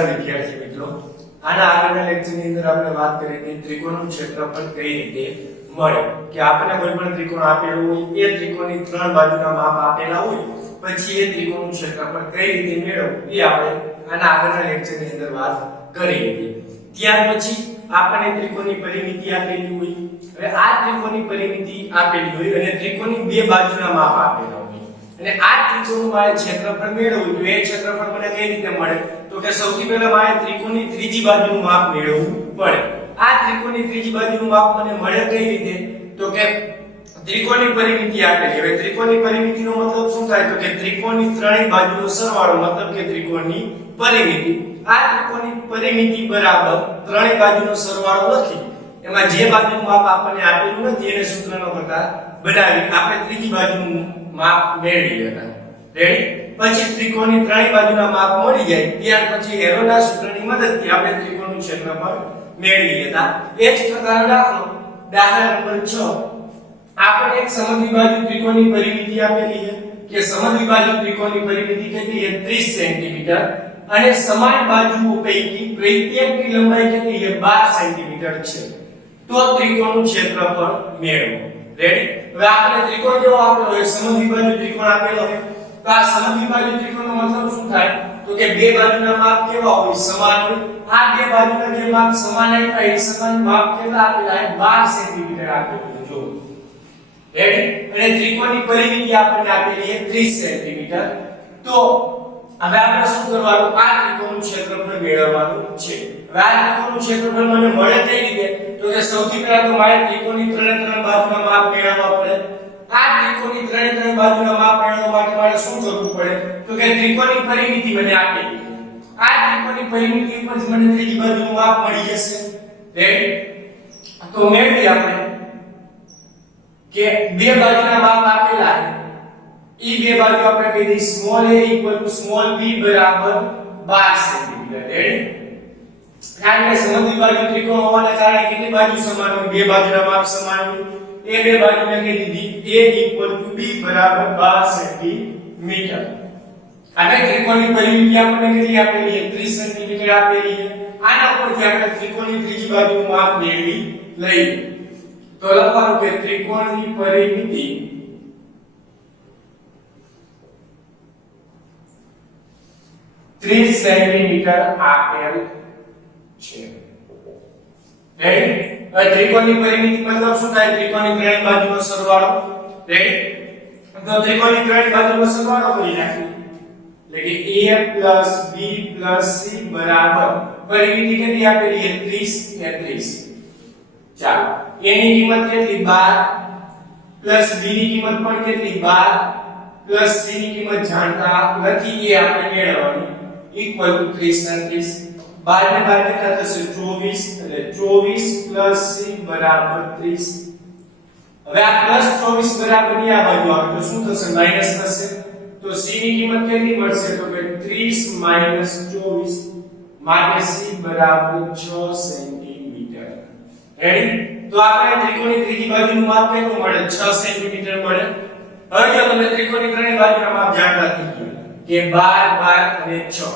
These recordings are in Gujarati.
નમસ્કાર વિદ્યાર્થી મિત્રો, આના આગળના લેક્ચરની અંદર આપણે વાત કરી કે ત્રિકોણનું ક્ષેત્રફળ કઈ રીતે મળે કે આપણને કોઈ પણ ત્રિકોણ આપેલું હોય એ ત્રિકોણની ત્રણ બાજુના માપ આપેલા હોય પછી એ ત્રિકોણનું ક્ષેત્રફળ કઈ રીતે મેળવવું એ આપણે આના આગળના લેક્ચરની અંદર વાત કરી હતી। ત્યાર પછી આપણને ત્રિકોણની પરિમિતિ આપેલી હોય। હવે આ ત્રિકોણની પરિમિતિ આપેલી હોય અને ત્રિકોણની બે બાજુના માપ આપેલા હોય અને આ ત્રિકોણનું મારે ક્ષેત્રફળ મેળવવું તો એ ક્ષેત્રફળ મને કઈ રીતે મળે તો કે સૌથી પહેલા મારે ત્રિકોણની ત્રીજી બાજુનું માપ મેળવવું પડે। આ ત્રિકોણની ત્રીજી બાજુનું માપ મને મળે કઈ રીતે તો કે ત્રિકોણની પરિમિતિ આપેલી। હવે ત્રિકોણની પરિમિતિનો મતલબ શું થાય તો કે ત્રિકોણની ત્રણેય બાજુનો સરવાળો મતલબ કે ત્રિકોણની પરિમિતિ। આ ત્રિકોણની પરિમિતિ બરાબર ત્રણેય બાજુનો સરવાળો લખી એમાં જે બાજુનું માપ આપણને આપેલું નથી એને સૂત્રનો પ્રકાર બનાવી આપણે ત્રીજી બાજુનું માપ મેળવી લેતા। રેડી? પછી ત્રિકોણની ત્રણેય બાજુના માપ મળી જાય ત્યાર પછી હેરોના સૂત્રની મદદથી આપણે ત્રિકોણનું ક્ષેત્રફળ મેળવી લેતા। એ જ પ્રકારનો દાખલો દાખલા નંબર 6 આપણે એક સમદ્વિબાજુ ત્રિકોણની પરિમિતિ આપેલી છે કે સમદ્વિબાજુ ત્રિકોણની પરિમિતિ કેટલી છે 30 સેન્ટીમીટર અને સમાન બાજુઓ પૈકી પ્રત્યેકની લંબાઈ કેટલી છે 12 સેન્ટીમીટર છે તો ત્રિકોણનું ક્ષેત્રફળ મેળવો। રેડી? હવે આપણે ત્રિકોણ જેવો આપેલો હોય સમદ્વિબાજુ ત્રિકોણ આપેલો હોય તો આ સમદ્વિબાજુ ત્રિકોણનો મતલબ શું થાય તો કે બે બાજુના માપ કેવા હોય સમાન હોય। આ બે બાજુના જે માપ સમાન આપ્યા એ સમાન માપ કેટલા આપેલા છે 12 સેન્ટીમીટર આપેલું જો। રેડી? અને ત્રિકોણની પરિમિતિ આપણને આપેલી છે 30 સેન્ટીમીટર તો હવે આપણે શું કરવાનું આ ત્રિકોણનું ક્ષેત્રફળ મેળવવાનું છે। હવે આ ત્રિકોણનું ક્ષેત્રફળ મને મળે કઈ રીતે તો કે સૌથી પહેલા તો મારે ત્રિકોણની ત્રણ બાજુના માપ મેળવવા પડે। આ ત્રિકોણની ત્રણ બાજુના માપ મેળવવા માટે મારે શું કરવું પડે તો કે ત્રિકોણની પરિમિતિ મને આપેલી આ ત્રિકોણની પરિમિતિ ઉપરથી મને ત્રીજી બાજુનું માપ મળી જશે। રેડી? તો મેળવી આપણે કે બે બાજુના માપ આપેલા છે ઈ બે બાજુ આપણે કહી દઈએ સ્મોલ a સ્મોલ b બરાબર 12 સેન્ટીમીટર। રેડી? કારણ કે સમદ્વિબાજુ ત્રિકોણ હોવાને કારણે કેટલી બાજુ સમાન હોય બે બાજુના માપ સમાન હોય એ બે બાજુ મેં કહી દીધી a b બરાબર 12 સેન્ટીમીટર। અને ત્રિકોણની પરિમિતિ આપણને કેટલી આપેલી છે 30 સેન્ટીમીટર આપેલી છે। આના ઉપરથી આપણે ત્રિકોણની ત્રીજી બાજુનું માપ મેળવી લઈએ તો લખવાનું કે ત્રિકોણની પરિમિતિ 30 સેન્ટીમીટર આપેલ છે। રેડી? હવે ત્રિકોણની પરિમિતિ મતલબ શું થાય ત્રિકોણની ત્રણેય બાજુનો સરવાળો। રેડી? તો ત્રિકોણની ત્રણેય બાજુનો સરવાળો કરી નાખીએ એટલે કે a b c બરાબર પરિમિતિ કેટલી આપેલી છે 30 ને 30। ચાલો a ની કિંમત કેટલી 12 b ની કિંમત પણ કેટલી 12 c ની કિંમત જાણતા નથી એ આપણે મેળવવાની ઇક્વલ ટુ 30 અને 30 12 ને 12 કેટલા થશે 24 એટલે 24 c બરાબર 30। હવે આ +24 બરાબર ની આ બાજુ આવે તો શું થશે માઈનસ થશે તો c ની કિંમત કેટલી મળશે તો કે 30 24 માટે c બરાબર 6 સેન્ટીમીટર। રેડી? તો આપણે ત્રિકોણની ત્રીજી બાજુનું માપ કેટલું મળે 6 સેન્ટીમીટર મળે। હવે જો તમે ત્રિકોણની ત્રણેય બાજુના માપ જાણતા થઈ ગયા કે 12 12 અને 6।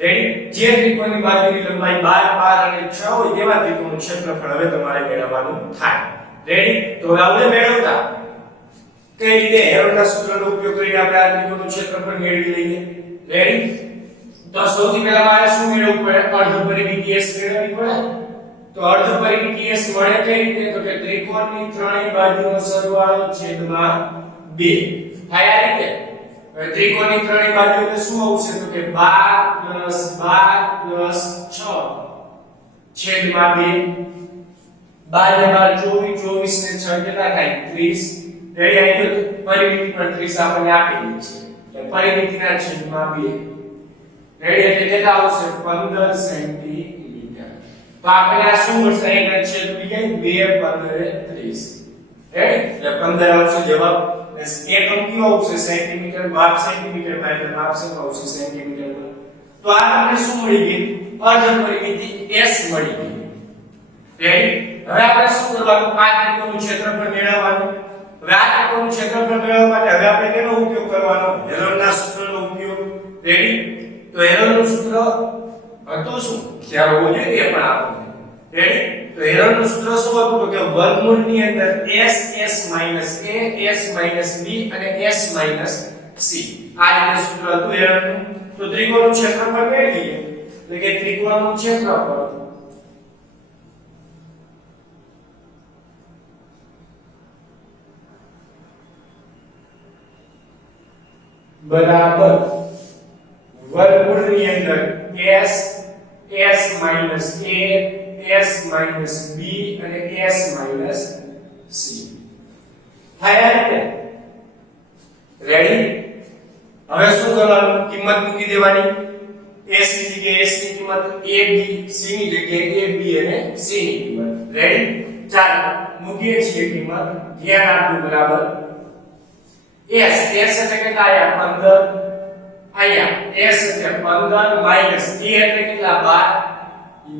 રેડી? જે ત્રિકોણની બાજુની લંબાઈ 12 12 અને 6 હોય તેવા ત્રિકોણનું ક્ષેત્રફળ હવે તમારે મેળવવાનું થાય। રેડી? તો આપણે મેળવતા કઈ રીતે હેરોના સૂત્રનો ઉપયોગ કરીને આપણે આ ત્રિકોણનું ક્ષેત્રફળ મેળવી લઈએ। રેડી? તો સૌથી પહેલા મારે શું મેળવવું પડે અર્ધ પરિમિતિ s મેળવવી પડે। તો અર્ધ પરિમિતિ s મળે કઈ રીતે તો કે ત્રિકોણની ત્રણેય બાજુનો સરવાળો છેદમાં 2 થાય આ રીતે। હવે ત્રિકોણની ત્રણેય બાજુ એટલે શું આવશે તો કે 12 + 6 છેદમાં 2 12 ને 12 24 ને 6 કેટલા થાય 30। રેડી? આવી ગયું પરિમિતિ પણ 30 આપણને આપેલી છે એટલે પરિમિતિના છેદમાં 2 રેડી એટલે કેટલા આવશે 15 સેન્ટીમીટર। તો આપણે આ શું મળશે અહીંના છેદ ઉડી જાય 2 15 30 રેડી એટલે 15 આવશે જવાબ। એકમ કયો આવશે સેન્ટીમીટર માપ સેન્ટીમીટર માં એટલે માપ શું આવશે સેન્ટીમીટર માં। તો આ તમને શું મળી ગઈ અર્ધ પરિમિતિ s મળી ગઈ। રેડી? હવે આપણે શું કરવાનું આ ત્રિકોણનું ક્ષેત્રફળ મેળવવાનું। હવે આ ત્રિકોણનું ક્ષેત્રફળ મેળવવા માટે હવે આપણે કેનો ઉપયોગ કરવાનો હેરોનના સૂત્રનો ઉપયોગ। રેડી? તો હેરોનનું સૂત્ર શું હતું તો કે વર્ગમૂળની અંદર s s minus a s minus b અને s minus c આ રીતે સૂત્ર હતું એરરનું. તો ત્રિકોણનું ક્ષેત્રફળ મેળવીએ એટલે કે ત્રિકોણનું ક્ષેત્રફળ બરાબર વર્ગમૂળની અંદર s s minus a s minus b અને s minus c થાય રીતે રેડી. હવે શું કરવાનું કિંમત મૂકી દેવાની s ની જગ્યાએ s ની કિંમત a b c ની જગ્યાએ a b અને c ની કિંમત રેડી. ચાલો મૂકીએ છીએ કિંમત ધ્યાન આપવું બરાબર s એટલે કેટલા આયા 15 આયા s એટલે 15 માઈનસ a એટલે કેટલા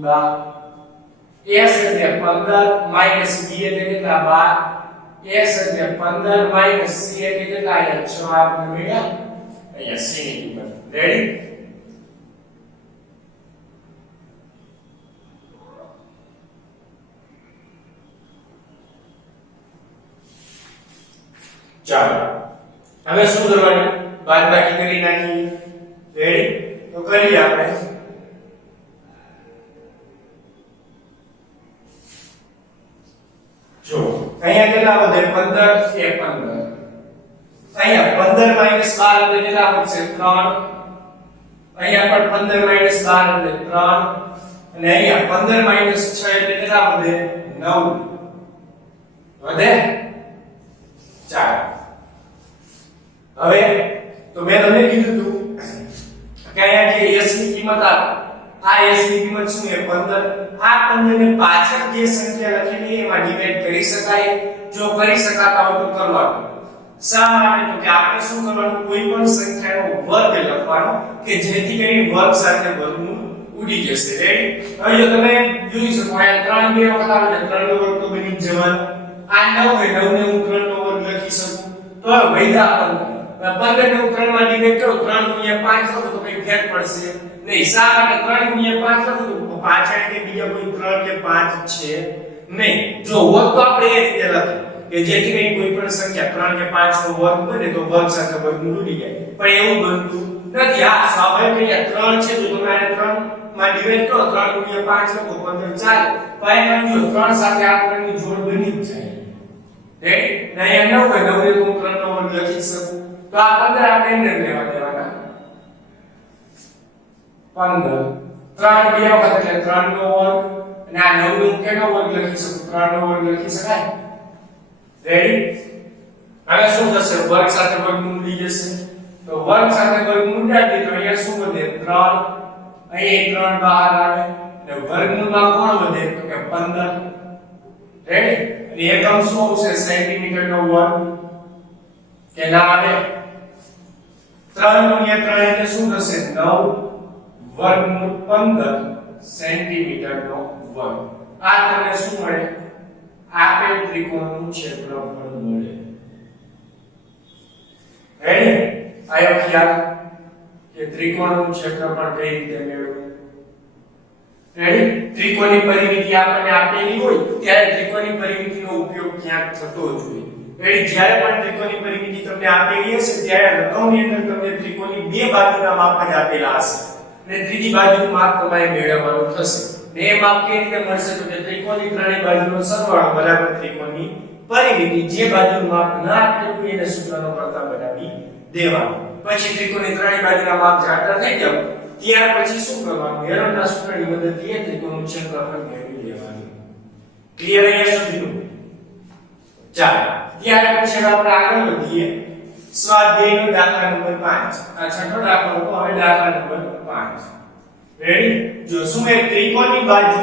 12 s એટલે 15 માઈનસ b એટલે કેટલા 12 s એટલે 15 માઈનસ c એટલે કેટલા આયા 6 આપણે મેળવ્યા અહીંયા c ની કિંમત રેડી. ચાલો હવે શું કરવાનું બાદબાકી કરી નાખીએ રેડી. તો કરીએ આપણે જો અહીંયા કેટલા વધે 15 એ 15 અહીંયા 15 માઈનસ 12 એટલે કેટલા વધશે 3 અહીંયા પણ 15 માઈનસ 12 એટલે 3 અને અહીંયા 15 માઈનસ 6 એટલે કેટલા વધે 9 વધે. ચાલો હવે તો મેં તમને કીધું હતું કે અહીંયા જે s ની કિંમત આ s ની કિંમત શું છે 15 આ 15 ને પાછળ જે સંખ્યા લખેલી એમાં ડિવાઇડ કરી શકાય જો કરી શકાતા હોય તો કરવાનું. શા માટે તો કે આપણે શું કરવાનું કોઈ પણ સંખ્યાનો વર્ગ લખવાનો કે જેથી કરીને વર્ગ સાથે વર્ગમૂળ ઉડી જશે રેડી. હવે જો તમે જોઈ શકો આ 3 બે વખત આવે એટલે 3 નો વર્ગ તો બની જ જવાનો. આ 9 હોય 9 ને હું 3 નો વર્ગ લખી શકું તો વૈધા 15 ને હું 3 માં ડિવાઇડ કરું 3 ગુણ્યા 5 લખું તો કઈ ફેર પડશે નહીં. શા માટે 3 ગુણ્યા 5 લખું તો પાછળ કે બીજા કોઈ 3 કે 5 છે નહીં. જો હોત તો આપણે એ રીતે લખીએ કે જેથી કરીને કોઈ પણ સંખ્યા 3 કે 5 નો વર્ગ બને તો વર્ગ સાથે વર્ગમૂળ ઉડી જાય પણ એવું બનતું નથી. આ સ્વાભાવિક અહીંયા 3 છે તો તમે આ 3 માં ડિવાઇડ કરો 3 ગુણ્યા 5 લખો 15 ચાલે પણ જો 3 સાથે આ 3 ની જોડ બની જ જાય રેડી. ને અહીંયા 9 હોય 9 ને હું 3 નો વર્ગ લખી શકું તો આ 15 આપણે એમને લેવા દેવાના 15 3 બે વખત એટલે 3 નો વર્ગ અને આ 9 નો કેનો વર્ગ લખી શકું 3 નો વર્ગ લખી શકાય રેડી. હવે શું થશે વર્ગ સાથે વર્ગમૂળ ઉડી જશે તો વર્ગ સાથે વર્ગમૂળ ઉડાડી તો અહીંયા શું વધે 3 અહીં 3 બહાર આવે અને વર્ગમૂળમાં કોણ વધે તો કે 15 રેડી. અને એકમ શું આવશે સેન્ટીમીટર નો વર્ગ કે ના આવે 3 ગુણ્યા 3 એટલે શું થશે 9 વર્ગમૂળ 15 સેન્ટીમીટર નો વર્ગ. આ તમને શું મળે આપેલ ત્રિકોણનું ક્ષેત્રફળ મળે રેડી. આયો ખ્યાલ કે ત્રિકોણનું ક્ષેત્રફળ કઈ રીતે મેળવવું રેડી. ત્રિકોણની પરિમિતિ આપણને આપેલી હોય ત્યારે ત્રિકોણની પરિમિતિનો ઉપયોગ ક્યાંક થતો જોઈએ રેડી. જ્યારે પણ ત્રિકોણની પરિમિતિ તમને આપેલી હશે ત્યારે રકમની અંદર તમને ત્રિકોણની બે બાજુના માપ જ આપેલા હશે અને ત્રીજી બાજુનું માપ તમારે મેળવવાનું થશે. એ માપ કેવી રીતે મળશે તો કે ત્રિકોણની ત્રણેય બાજુનો સરવાળો બરાબર ત્રિકોણની પરિમિતિ. જે બાજુનું માપ ના આપેલું હોય એને સૂત્રનો કરતા બનાવી દેવાનું. પછી ત્રિકોણની ત્રણેય બાજુના માપ જાણતા થઈ જાવ ત્યાર પછી શું કરવાનું હેરોનના સૂત્રની મદદથી એ ત્રિકોણનું ક્ષેત્રફળ મેળવી લેવાનું. ક્લિયર અહીંયા સુધીનું? ચાલો ત્યાર પછી આપણે આગળ વધીએ સ્વાધ્યાયનો દાખલા નંબર 5. આ છઠ્ઠો દાખલો હતો. હવે દાખલા નંબર 5 રેડી. જો શું એક ત્રિકોણની બાજુ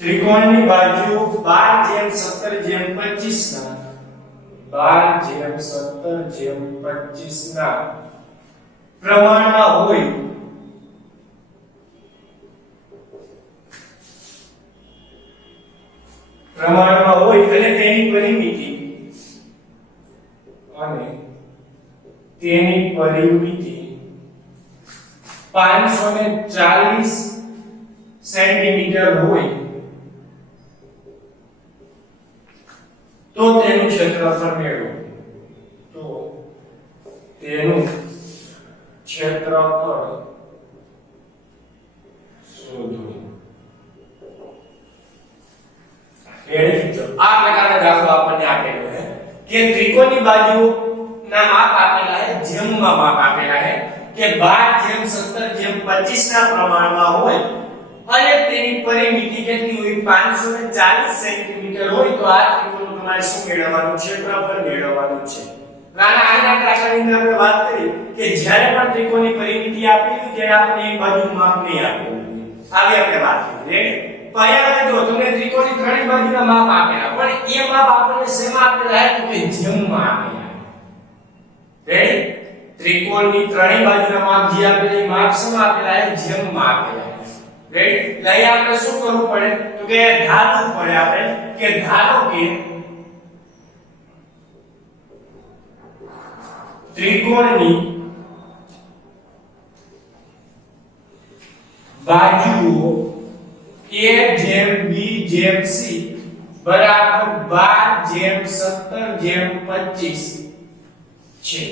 ત્રિકોણની બાજુ 12/17/25 ના 12/17/25 ના પ્રમાણમાં હોય અને તેની પરિમિતિ 540 સેન્ટીમીટર હોય તો તેનું ક્ષેત્રફળ મેળવો. તો તેનું ક્ષેત્રફળ શોધો. આ પ્રકારનો દાખલો આપણને આપેલો છે કે ત્રિકોણની બાજુના માપ આપેલા છે, જેમમાં માપ આપેલા છે કે 12:17:25 ના પ્રમાણમાં હોય અને તેની પરિમિતિ કેટલી હોય 540 સેન્ટીમીટર હોય તો આ ત્રિકોણનું તમારે શું મેળવવાનું છે? ક્ષેત્રફળ મેળવવાનું છે. આગળના દાખલાની અંદર આપણે વાત કરી કે જ્યારે પણ ત્રિકોણની પરિમિતિ આપેલી ત્યારે આપણે એક બાજુનું માપ નહીં આપેલું. આવી આપણે વાત કરી. તો અહીંયા જો તમને ત્રિકોણની ત્રણેય બાજુના માપ આપેલા પણ એ માપ આપણને શેમાં આપેલા છે? તો કે જેમમાં આપેલા છે. ત્રિકોણની ત્રણેય બાજુના માપ જે આપેલા એ માપ શેમાં આપેલા છે? જેમમાં આપેલા છે. એટલે અહીંયા આપણે શું કરવું પડે? તો કે ધારવું પડે આપણે કે ધારો કે ત્રિકોણની બાજુઓ A જેમ B જેમ C બરાબર 12:17:25 છે.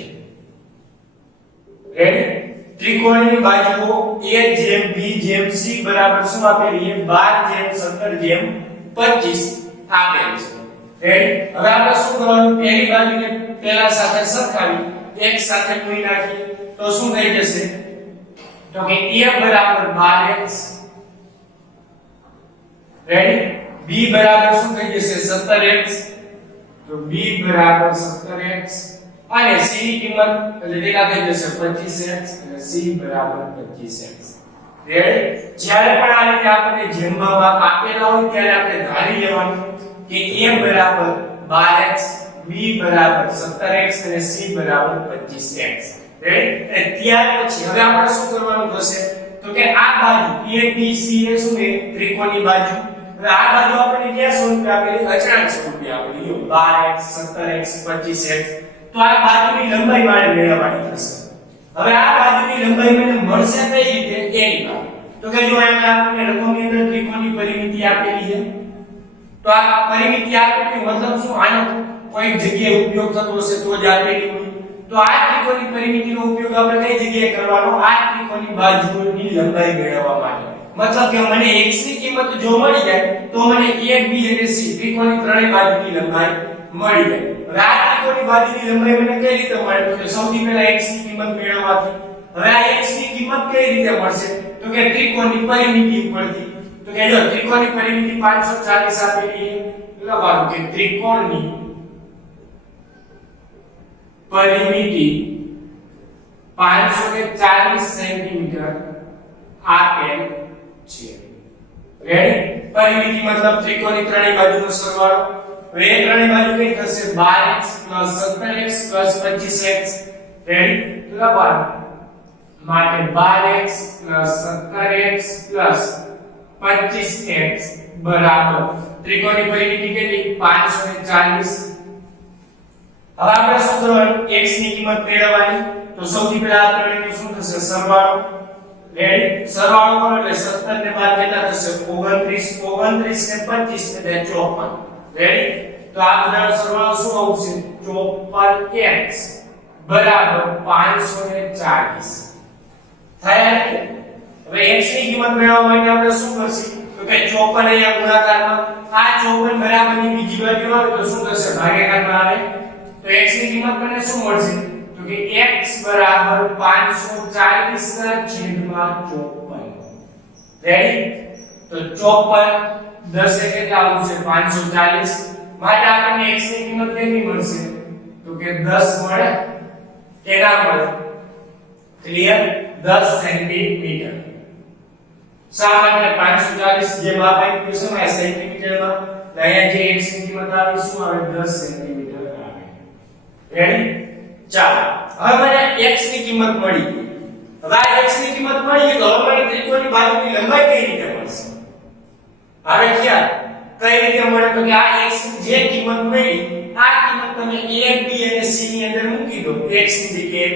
રેડી? ત્રિકોણની બાજુઓ A જેમ B જેમ C બરાબર શું આપેલી છે? 12:17:25 આપેલી છે. રેડી? હવે આપણે શું કરવાનું? પહેલી બાજુને પહેલા સાથે સરખાવી એક સાથે પૂરી નાખીએ તો શું થઈ જશે? તો કે A બરાબર 12x, રેડી? B બરાબર શું થઈ જશે? 17x, તો B બરાબર 17x અને C ની કિંમત એટલે ભેગા થઈ જશે 25x અને C બરાબર 25x. રેડી? જ્યારે પણ આ રીતે આપણને જેમમાં માપ આપેલા હોય ત્યારે આપણે ધારી લેવાનું કે A બરાબર 12x, B બરાબર 17x અને C બરાબર 25x. રેડી? ત્યાર પછી હવે આપણે શું કરવાનું થશે? તો કે આ બાજુ ABC એ શું છે? ત્રિકોણની બાજુ. હવે આ બાજુ આપણને ક્યાં સ્વરૂપે આપેલી? અચળાંક સ્વરૂપે આપેલી. જો 12x, 17x, 25x. તો આ બાજુની લંબાઈ મારે મેળવવાની થશે. હવે આ બાજુની લંબાઈ મને મળશે કઈ રીતે? એની બાજુ. તો કે જો અહીંયા આપણને રકમની અંદર ત્રિકોણની પરિમિતિ આપેલી છે. તો આ પરિમિતિ આપેલી મતલબ શું? આનો કોઈ જગ્યાએ ઉપયોગ થતો હશે તો જ આપેલી હોય. તો આ ત્રિકોણની પરિમિતિનો ઉપયોગ આપણે કઈ જગ્યાએ કરવાનો? આ ત્રિકોણની બાજુની લંબાઈ મેળવવા માટે. મતલબ કે મને x ની કિંમત જો મળી જાય તો મને a b અને c ત્રિકોણની ત્રણેય બાજુની લંબાઈ મળી જાય. હવે આ ત્રિકોણની બાજુની લંબાઈ મને કઈ રીતે મળે? તો કે સૌથી પહેલા x ની કિંમત મેળવવાથી. હવે આ x ની કિંમત કઈ રીતે મળશે? તો કે ત્રિકોણની પરિમિતિ ઉપરથી. તો કે જો ત્રિકોણની પરિમિતિ 540 આપેલી છે, લખવાનું કે ત્રિકોણની પરિમિતિ 540 સેન્ટીમીટર આપેલ છે. રેડી? પરિમિતિ મતલબ ત્રિકોણની ત્રણેય બાજુનો સરવાળો. હવે એ ત્રણેય બાજુ કઈ થશે? 12x 17x 25x. રેડી? તો લખવાનું માટે 12x 17x 25x બરાબર ત્રિકોણની પરિમિતિ કેટલી? 540. હવે આપણે શું કરવાનું? x ની કિંમત મેળવવાની. તો સૌથી પહેલા આ ત્રણેયનો શું થશે? સરવાળો. રેડી? સરવાળો કરો એટલે 17 ને બાદ કેટલા થશે? 29, 29 ને 25 એટલે 54. રેડી? તો આ બધાનો સરવાળો શું આવશે? 54x બરાબર 540 થયા ને? હવે x ની કિંમત મેળવવા માટે આપણે શું કરશું? તો કે 54 અહીંયા ગુણાકારમાં આ 54 બરાબરની બીજી બાજુ આવે તો શું થશે? ભાગાકારમાં આવે તો x ની કિંમત મને શું મળશે? તો કે x બરાબર 540 ના છેદમાં 54. રેડી? તો 54 10 એ કેટલા આવશે? 540. માટે આપણને x ની કિંમત કેટલી મળશે? તો કે 10 મળે. કેટલા મળે? ક્લિયર? 10 સેન્ટીમીટર. શા માટે 540 જે માપ આપ્યું છે ને સેન્ટીમીટરમાં? અહીંયા જે x ની કિંમત આવી શું આવે? 10 સેન્ટીમીટર આવે. રેડી? ચાલો હવે મને x ની કિંમત મળી ગઈ. હવે આ x ની કિંમત મળી ગઈ તો હવે મને ત્રિકોણની બાજુની લંબાઈ કઈ રીતે મળશે? હવે ખ્યાલ કઈ રીતે મળે? તો કે આ x જે કિંમત મળી આ કિંમત તમે a b અને c ની અંદર મૂકી દો. x ની જગ્યાએ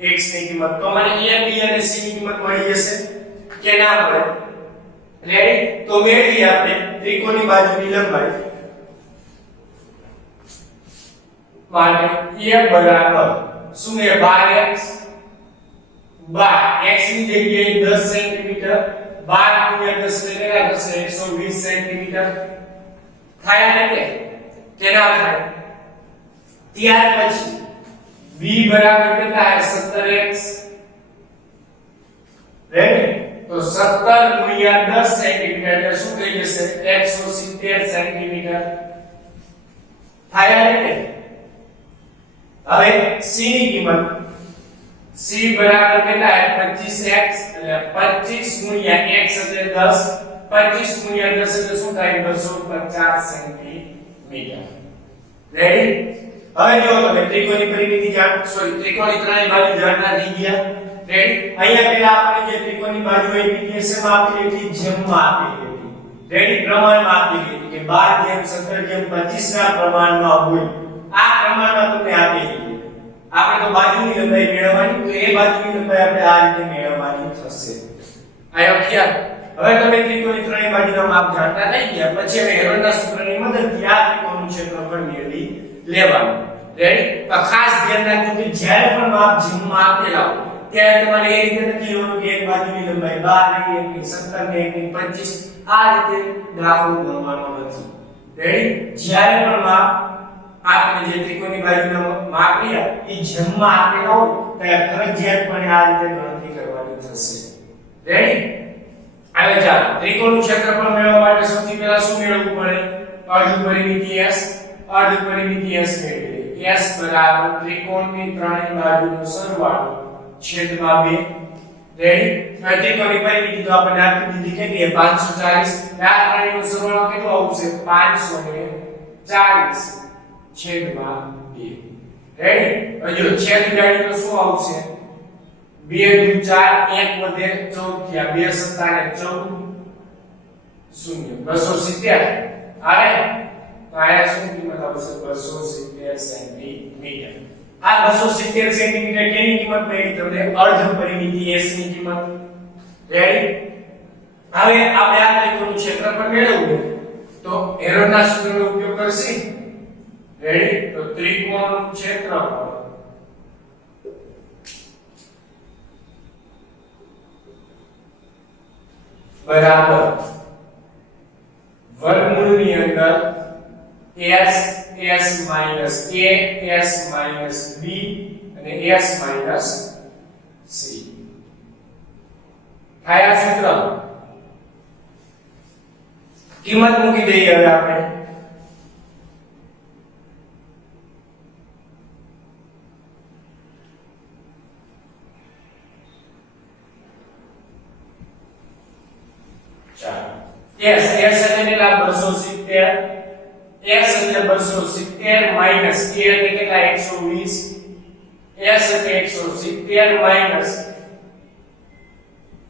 x ની કિંમત તો મને a b અને c ની કિંમત મળી જશે કે ના મળે રેડી તો મેળવી આપણે ત્રિકોણની બાજુની લંબાઈ માટે a બરાબર શું છે 12x x ની જગ્યાએ 10 સેન્ટીમીટર 12 * 10 એટલે કેટલા થશે 120 સેન્ટીમીટર થાય એટલે કેના થાય ત્યાર પછી b બરાબર કેટલા છે 17x રેડી તો 17 * 10 સેન્ટીમીટર એટલે શું થઈ જશે 170 સેન્ટીમીટર થાય એટલે હવે c ની કિંમત c બરાબર કેટલા છે 25x એટલે 25 * x એટલે 10 25 * 10 એટલે શું થાય 250 સેન્ટીમીટર રેડી હવે જો તમે ત્રિકોણની પરિમિતિ ત્રિકોણની ત્રણેય બાજુ જાણતા થઈ ગયા રેડી અહીંયા પેલા આપણે જે ત્રિકોણની બાજુ આપી છે એમાં આપી હતી જેમમાં આપી હતી રેડી પ્રમાણમાં આપી હતી કે 12:17:25 ના પ્રમાણમાં હોય આ પ્રમાણમાં તમને આપી દીધું આપણે તો બાજુની લંબાઈ મેળવવાની તો એ બાજુની લંબાઈ આપણે આ રીતે મેળવવાની થશે આયો ખ્યાલ હવે તમે ત્રિકોણની ત્રણેય બાજુના માપ જાણતા થઈ ગયા પછી હવે હેરોનના સૂત્રની મદદથી આ ત્રિકોણનું ક્ષેત્રફળ મેળવી લેવાનું રેડી તો ખાસ ધ્યાન રાખજો કે જ્યારે પણ માપ જીવમાં આપેલા હોય ત્યારે તમારે એ રીતે નથી લેવાનું કે એક બાજુની લંબાઈ 12 ની 17 ની 25 આ રીતે દાખલો ગણવાનો નથી રેડી જ્યારે પણ માપ આપણે જે ત્રિકોણની બાજુના માપ રહ્યા એ જમમાં આપેલા હોય ત્યારે ફરજિયાતપણે આ રીતે ગણતરી કરવાની થશે રેડી હવે ચાલો ત્રિકોણનું ક્ષેત્રફળ મેળવવા માટે સૌથી પહેલા શું મેળવવું પડે અર્ધ પરિમિતિ s અર્ધ પરિમિતિ s મેળવીએ s બરાબર ત્રિકોણની ત્રણેય બાજુનો સરવાળો છેદમાં 2 રેડી હવે ત્રિકોણની પરિમિતિ તો આપણે આપી દીધી કેટલી 540 આ ત્રણેયનો સરવાળો કેટલો આવશે 540 છેદમાં 2 રેડી હવે જો છેદ જાણી તો શું આવશે 2 * 4 1 વધે 14 થયા 2 * 7 = 0 270 આવે તો આયા શું કિંમત આવશે 270 સેન્ટીમીટર આ 270 સેન્ટીમીટર કેની કિંમત મળી તમને અર્ધ પરિમિતિ s ની કિંમત રેડી હવે આપણે આ ત્રિકોણનું ક્ષેત્રફળ મેળવવું તો હેરોનના સૂત્રનો ઉપયોગ કરશી રેડી તો ત્રિકોણનું ક્ષેત્રફળ બરાબર વર્ગમૂળની અંદર s s minus a s minus b અને s minus c આયા સૂત્ર કિંમત મૂકી દઈએ હવે આપણે s એટલે કેટલા 270 s એટલે 270 minus a એટલે કેટલા 120 s એટલે 170 minus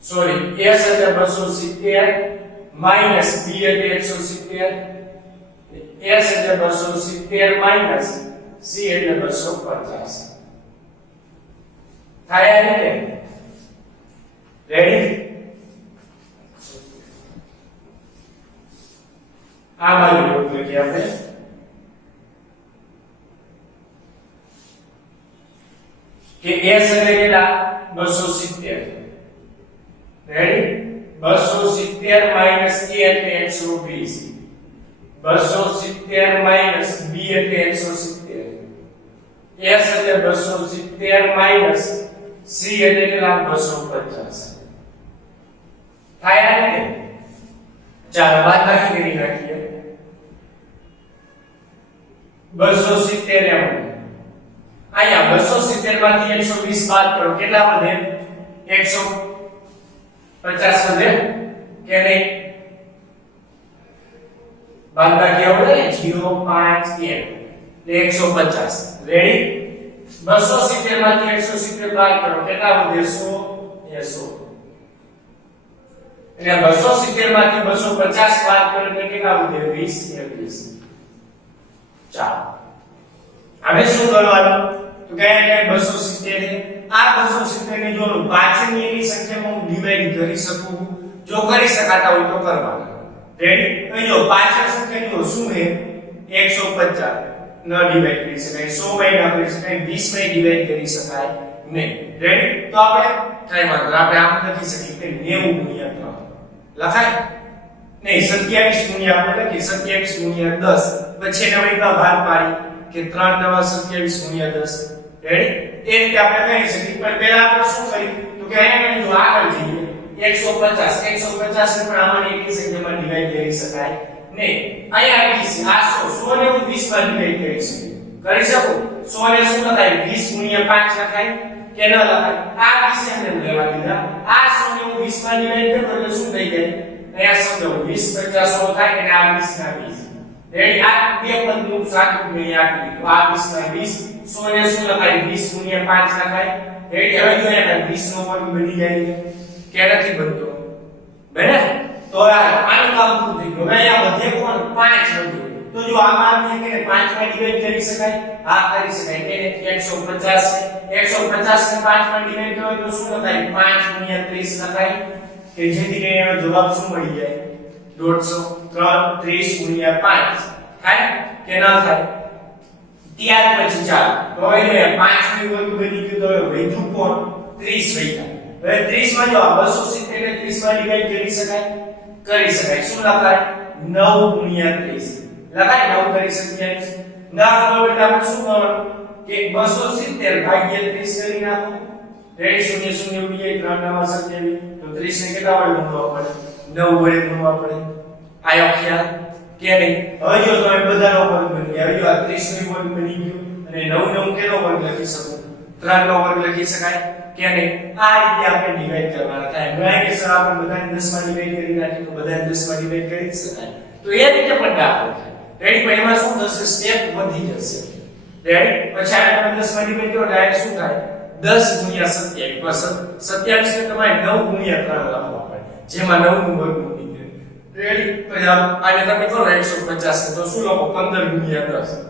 sorry s એટલે 270 minus b એટલે 170 s એટલે 270 minus c એટલે 250 થાય આ રીતે રેડી આ બાજુ લખીએ આપણે કે s એટલે કેટલા 270 રેડી 270 minus a એટલે 120 270 minus b એટલે 170 s એટલે 270 minus c એટલે કેટલા 250 થાય આ રીતે ચાલો બાદબાકી કરી નાખીએ 270 એમ અહીંયા 270 માંથી 120 બાદ કરો કેટલા વધે 150 વધે કે નહીં બાદબાકી આવડે ને 0.5 એટલે 150 રેડી 270 માંથી 170 બાદ કરો કેટલા વધે 100 એ 100 એટલે 270 માંથી 250 બાદ કરો એટલે કેટલા વધે 20 એ 20 ચાલો હવે શું કરવાનું તો કયા કયા 270 છે આ 270 ને જો પાછળની એની સંખ્યામાં હું ડિવાઈડ કરી શકું જો કરી શકાતા હોય તો કરવાના રેડી અહીં જો પાછળ સંખ્યા જો શું છે 150 ન ડિવાઈડ કરી શકાય 100 માં ના કરી શકાય 20 માં ડિવાઈડ કરી શકાય નહીં રેડી તો આપણે કઈ વાંધો આપણે આમ લખી શકીએ કે 90 ગુણ્યા 3 લખાય નહીં 27 ગુણ્યા આપણે લખી 27 ગુણ્યા 10 પછી એના વળી ભાગ પાડી કે 3 નવા 27 ગુણ્યા 10 રેડી એ રીતે આપણે કહી શકીએ પણ પહેલા આપણે શું કર્યું તો કે અહીંયા જો આગળ જઈએ 150 150 ને પણ આમાંની એકની સંખ્યામાં ડિવાઈડ કરી શકાય નહીં અહીંયા 20 આ 100 ને હું 20 માં ડિવાઈડ કરી શકું કરી શકું 100 ને શું લખાય 20 ગુણ્યા 5 લખાય કે ન લખાય આ 20 એમને લેવા દીધા આ 100 ને હું 20 માં ડિવાઈડ કરું એટલે શું થઈ જાય અહીંયા સમજો 20 50 100 થાય અને આ 20 ના 20 રેડી આ બે પદનું સાદું મેં આપી દીધું આ 20 ના 20 100 ને શું લખાય 20 ગુણ્યા 5 લખાય રેડી હવે જો અહીંયા 20 નો વર્ગ બની જાય કે નથી બનતો બને તો આનું કામ પૂરું થઈ ગયું હવે અહીંયા વધે કોણ 5 વધ્યું તો જો આમાં આપણે કે 5 માં ડિવાઈડ કરી શકાય હા કરી શકાય કે 150 છે 150 ને 5 માં ડિવાઈડ કરો તો શું લખાય 5 ગુણ્યા 30 લખાય કે જેથી કરીને એનો જવાબ શું મળી જાય 150 30 ગુણ્યા 5 થાય કે ન થાય ત્યાર પછી ચાલો તો હવે 5 નું વર્ગ બની ગયું તો હવે વધ્યું કોણ 30 વધ્યા હવે 30 માં જો આ 270 ને 30 માં ડિવાઈડ કરી શકાય શું લખાય 9 ગુણ્યા 30 લખાય 9 કરી શકીએ ના ખબર એટલે આપણે શું કરવાનું કે 270 ભાગ્યા 30 કરી નાખો રેડી 0 0 ઉડી 3 નવા 27 તો 30 ને કેટલા વડે ગુણવા પડે 9 વડે ગુણવા પડે આયો ખ્યાલ કે નહીં હવે જો તમે બધાનો વર્ગ બની ગયા હવે જો આ 30 નો વર્ગ બની ગયો અને 9 નો કેનો વર્ગ લખી શકું 3 નો વર્ગ લખી શકાય કે નહીં આ રીતે આપણે ડિવાઈડ કરવાના થાય ઘણા કે સર આપણે બધાને 10 માં ડિવાઈડ કરી નાખી તો બધાને 10 માં ડિવાઈડ કરી શકાય તો એ રીતે પણ દાખલો થાય રેડી પણ એમાં શું થશે સ્ટેપ વધી જશે રેડી પછી આપણે 10 માં ડિવાઈડ કરો ડાયરેક્ટ શું થાય 10 ગુણ્યા 27 બસ 27 ને તમારે 9 ગુણ્યા 3 લખવા પડે જેમાં 9 નું વર્ગ મૂકી દે રેડી પછી આને તમે કરો 150 તો શું લખો 15 ગુણ્યા 10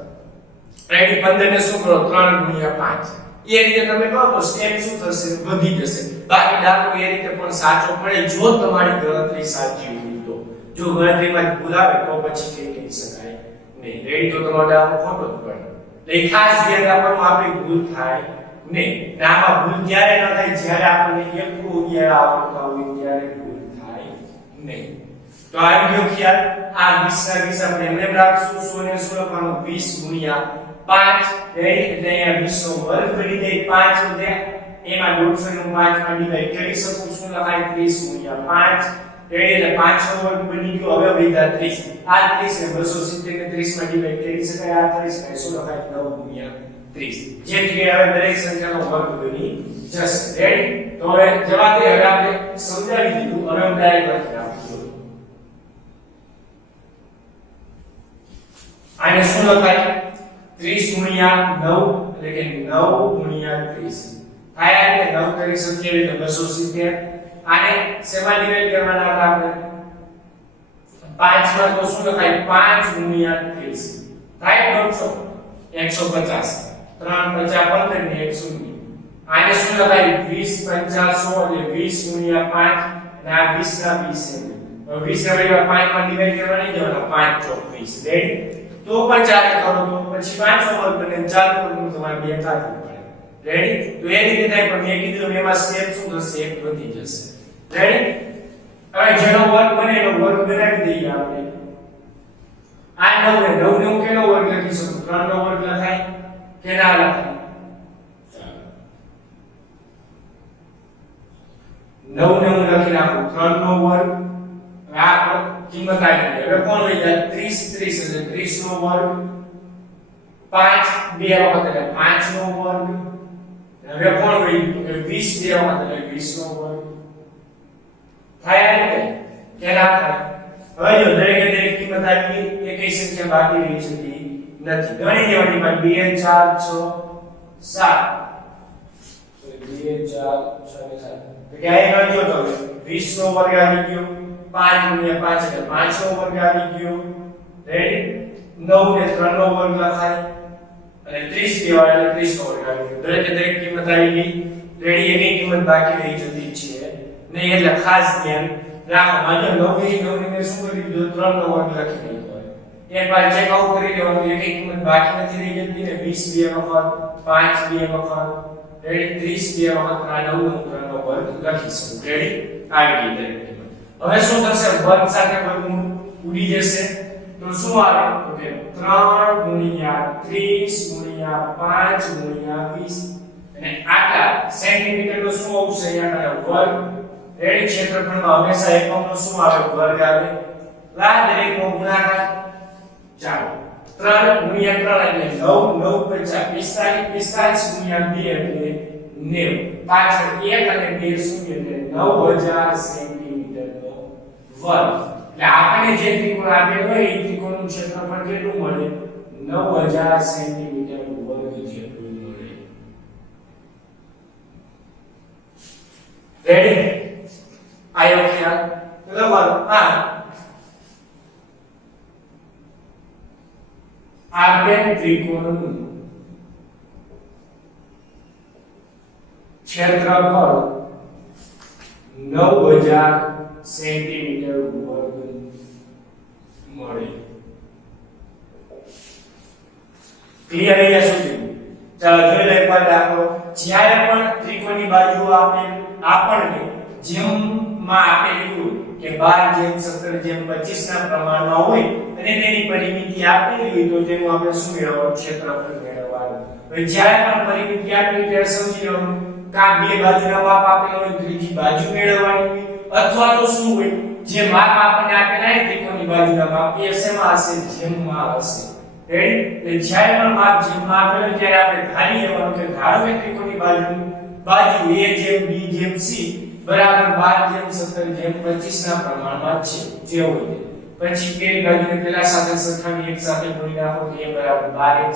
રેડી 15 ને શું કરો 3 ગુણ્યા 5 એ રીતે તમે કહો તો સ્ટેપ શું થશે વધી જશે બાકી દાખલો એ રીતે પણ સાચો પડે જો તમારી ગણતરી સાચી હોય તો જો ગણતરીમાં ભૂલ આવે તો પછી કહી શકાય નહીં રેડી તો તમારો દાખલો ખોટો જ પડે એટલે ખાસ ધ્યાન રાખવાનું આપણી ભૂલ થાય નહીં ને આમાં ભૂલ ત્યારે ન થાય જ્યારે આપણને એકલું 11 આવડતા હોય ત્યારે ભૂલ થાય નહીં તો આ ગયો ખ્યાલ આ 20 ના 20 આપણે એમને રાખશું 100 ને 100 લખવાનું 20 ગુણ્યા 5 એટલે અહીંયા 20 નો વર્ગ બની જાય 5 વધ્યા એમાં 150 નું 5 માં ડિવાઈડ કરી શકું શું લખાય 30 ગુણ્યા 5 એટલે 5 નો વર્ગ બની ગયો હવે વધ્યા 30 આ 30 ને 270 ને 30 માં ડિવાઈડ કરી શકાય આ 30 ને શું લખાય 9 ગુણ્યા 30 જેથી હવે દરેક સંખ્યાનો વર્ગ બની જશે રેડી તો હવે જવાબ દે હવે આપણે સમજાવી દીધું હવે હું ડાયરેક્ટ લખી નાખું આને શું લખાય 30 ગુણ્યા 9 એટલે કે 9 ગુણ્યા 30 થાય એટલે 9 કરી શકીએ એટલે 270 આને શેમાં ડિવાઈડ કરવાના હતા આપણે 5 માં તો શું લખાય 5 ગુણ્યા 30 થાય 150 3 50 15 ને 1 શૂન્ય આને શું લખાય 20 50 100 એટલે 20 ગુણ્યા 5 અને આ 20 ના 20 હવે 20 ને 5 માં ડિવાઈડ કરવા નહીં જવાના 5 ચોક 20 રેડી તો પણ ચાલે કરો તો પછી 5 નો વર્ગ બને 4 નો વર્ગ તમારે બે કાઢવું પડે રેડી તો એ રીતે થાય પણ મેં કીધું એમાં સ્ટેપ શું થશે એક વધી જશે રેડી હવે જેનો વર્ગ બને એનો વર્ગ બનાવી દઈએ આપણે આ 9 ને 9 નો કેનો વર્ગ લખીશું 3 નો વર્ગ લખાય કે ના લખાય 9 ને હું લખી નાખું 3 નો વર્ગ આ કિંમત આવી હવે કોણ હોય 30 30 એટલે 30 નો વર્ગ 5 બે વખત એટલે 5 નો વર્ગ હવે કોણ હોય 20 બે વખત એટલે 20 નો વર્ગ થાય એટલે કે ના થાય હવે જો દરેક કિંમત આવી ગઈ એકઈ સંખ્યા બાકી રહી શકતી નથી ગણી દેવાની માં 2 4 6 7 2 4 6 7 તો કે આ ગણ્યો તો 20 નો વર્ગ આવી ગયો 5 ગુણ્યા 5 એટલે 5 નો વર્ગ આવી ગયો રેડી 9 ને 3 નો વર્ગ લખાય અને 30 દેવા એટલે 30 નો વર્ગ આવી ગયો. દરેકે દરેક કિંમત આવી ગઈ. રેડી એની કિંમત બાકી રહી જતી છે ને એટલે ખાસ ધ્યાન રાખો. માનો 9 ને શું કરી દીધું 3 નો વર્ગ લખી દીધો. એકવાર ચેક આઉટ કરી લેવાનું એની કિંમત બાકી નથી રહી જતી ને 20 બે વખત 5 બે વખત રેડી 30 બે વખત આ 9 નો 3 નો વર્ગ લખીશું. રેડી આવી ગઈ દરેક કિંમત. હવે શું થશે વર્ગ સાથે વર્ગમૂળ ઉડી જશે તો શું આવે તો કે 3 ગુણ્યા 30 ગુણ્યા 5 ગુણ્યા 20 અને આટલા સેન્ટીમીટર નો શું આવશે અહીંયા વર્ગ. રેડી ક્ષેત્રફળમાં હંમેશા એકમનો શું આવે વર્ગ આવે. લા દરેકનો ગુણાકાર ચાલો 3 ગુણ્યા 3 એટલે 9 9 45 ગુણ્યા 2 એટલે 90 પાછળ 1 અને 2 શૂન્ય એટલે 9000 સેન્ટીમીટર નો વર્ગ. એટલે આપણે જે ત્રિકોણ આપેલો હોય એ ત્રિકોણનું ક્ષેત્રફળ કેટલું મળે 9000 સેન્ટીમીટર વર્ગ જેટલું મળે. રેડી આયો ખ્યાલ. બરાબર આપેલ ત્રિકોણનું ક્ષેત્રફળ 9000 સેન્ટીમીટર વર્ગ મળે. ક્લિયર અહીંયા સુધી? ચાલો જોઈ લે એકવાર દાખલો. જ્યારે પણ ત્રિકોણની બાજુઓ આપણને જેમમાં આપેલી હોય કે 12:17:25 ના પ્રમાણમાં હોય અને તેની પરિમિતિ આપેલી હોય તો તેનું આપણે શું મેળવવાનું ક્ષેત્રફળ મેળવવાનું. હવે જ્યારે પણ પરિમિતિ આપેલી ત્યારે સમજી લેવાનું કા બે બાજુના માપ આપેલા હોય ત્રીજી બાજુ મેળવવાની હોય અથવા તો શું હોય જે માપ આપણને આપેલા હોય ત્રિકોણની બાજુના માપ એ શેમાં હશે જેમમાં હશે. રેડી એટલે જ્યારે પણ માપ જેમમાં આપેલો ત્યારે આપણે ધારી લેવાનું કે ધારો કે ત્રિકોણની બાજુ a જેમ b જેમ c બરાબર 12:17:25 ના પ્રમાણમાં છે જે હોય પછી પેલી બાજુને પેલા સાથે સરખાવી એક સાથે ગુણી નાખો તો a બરાબર 12x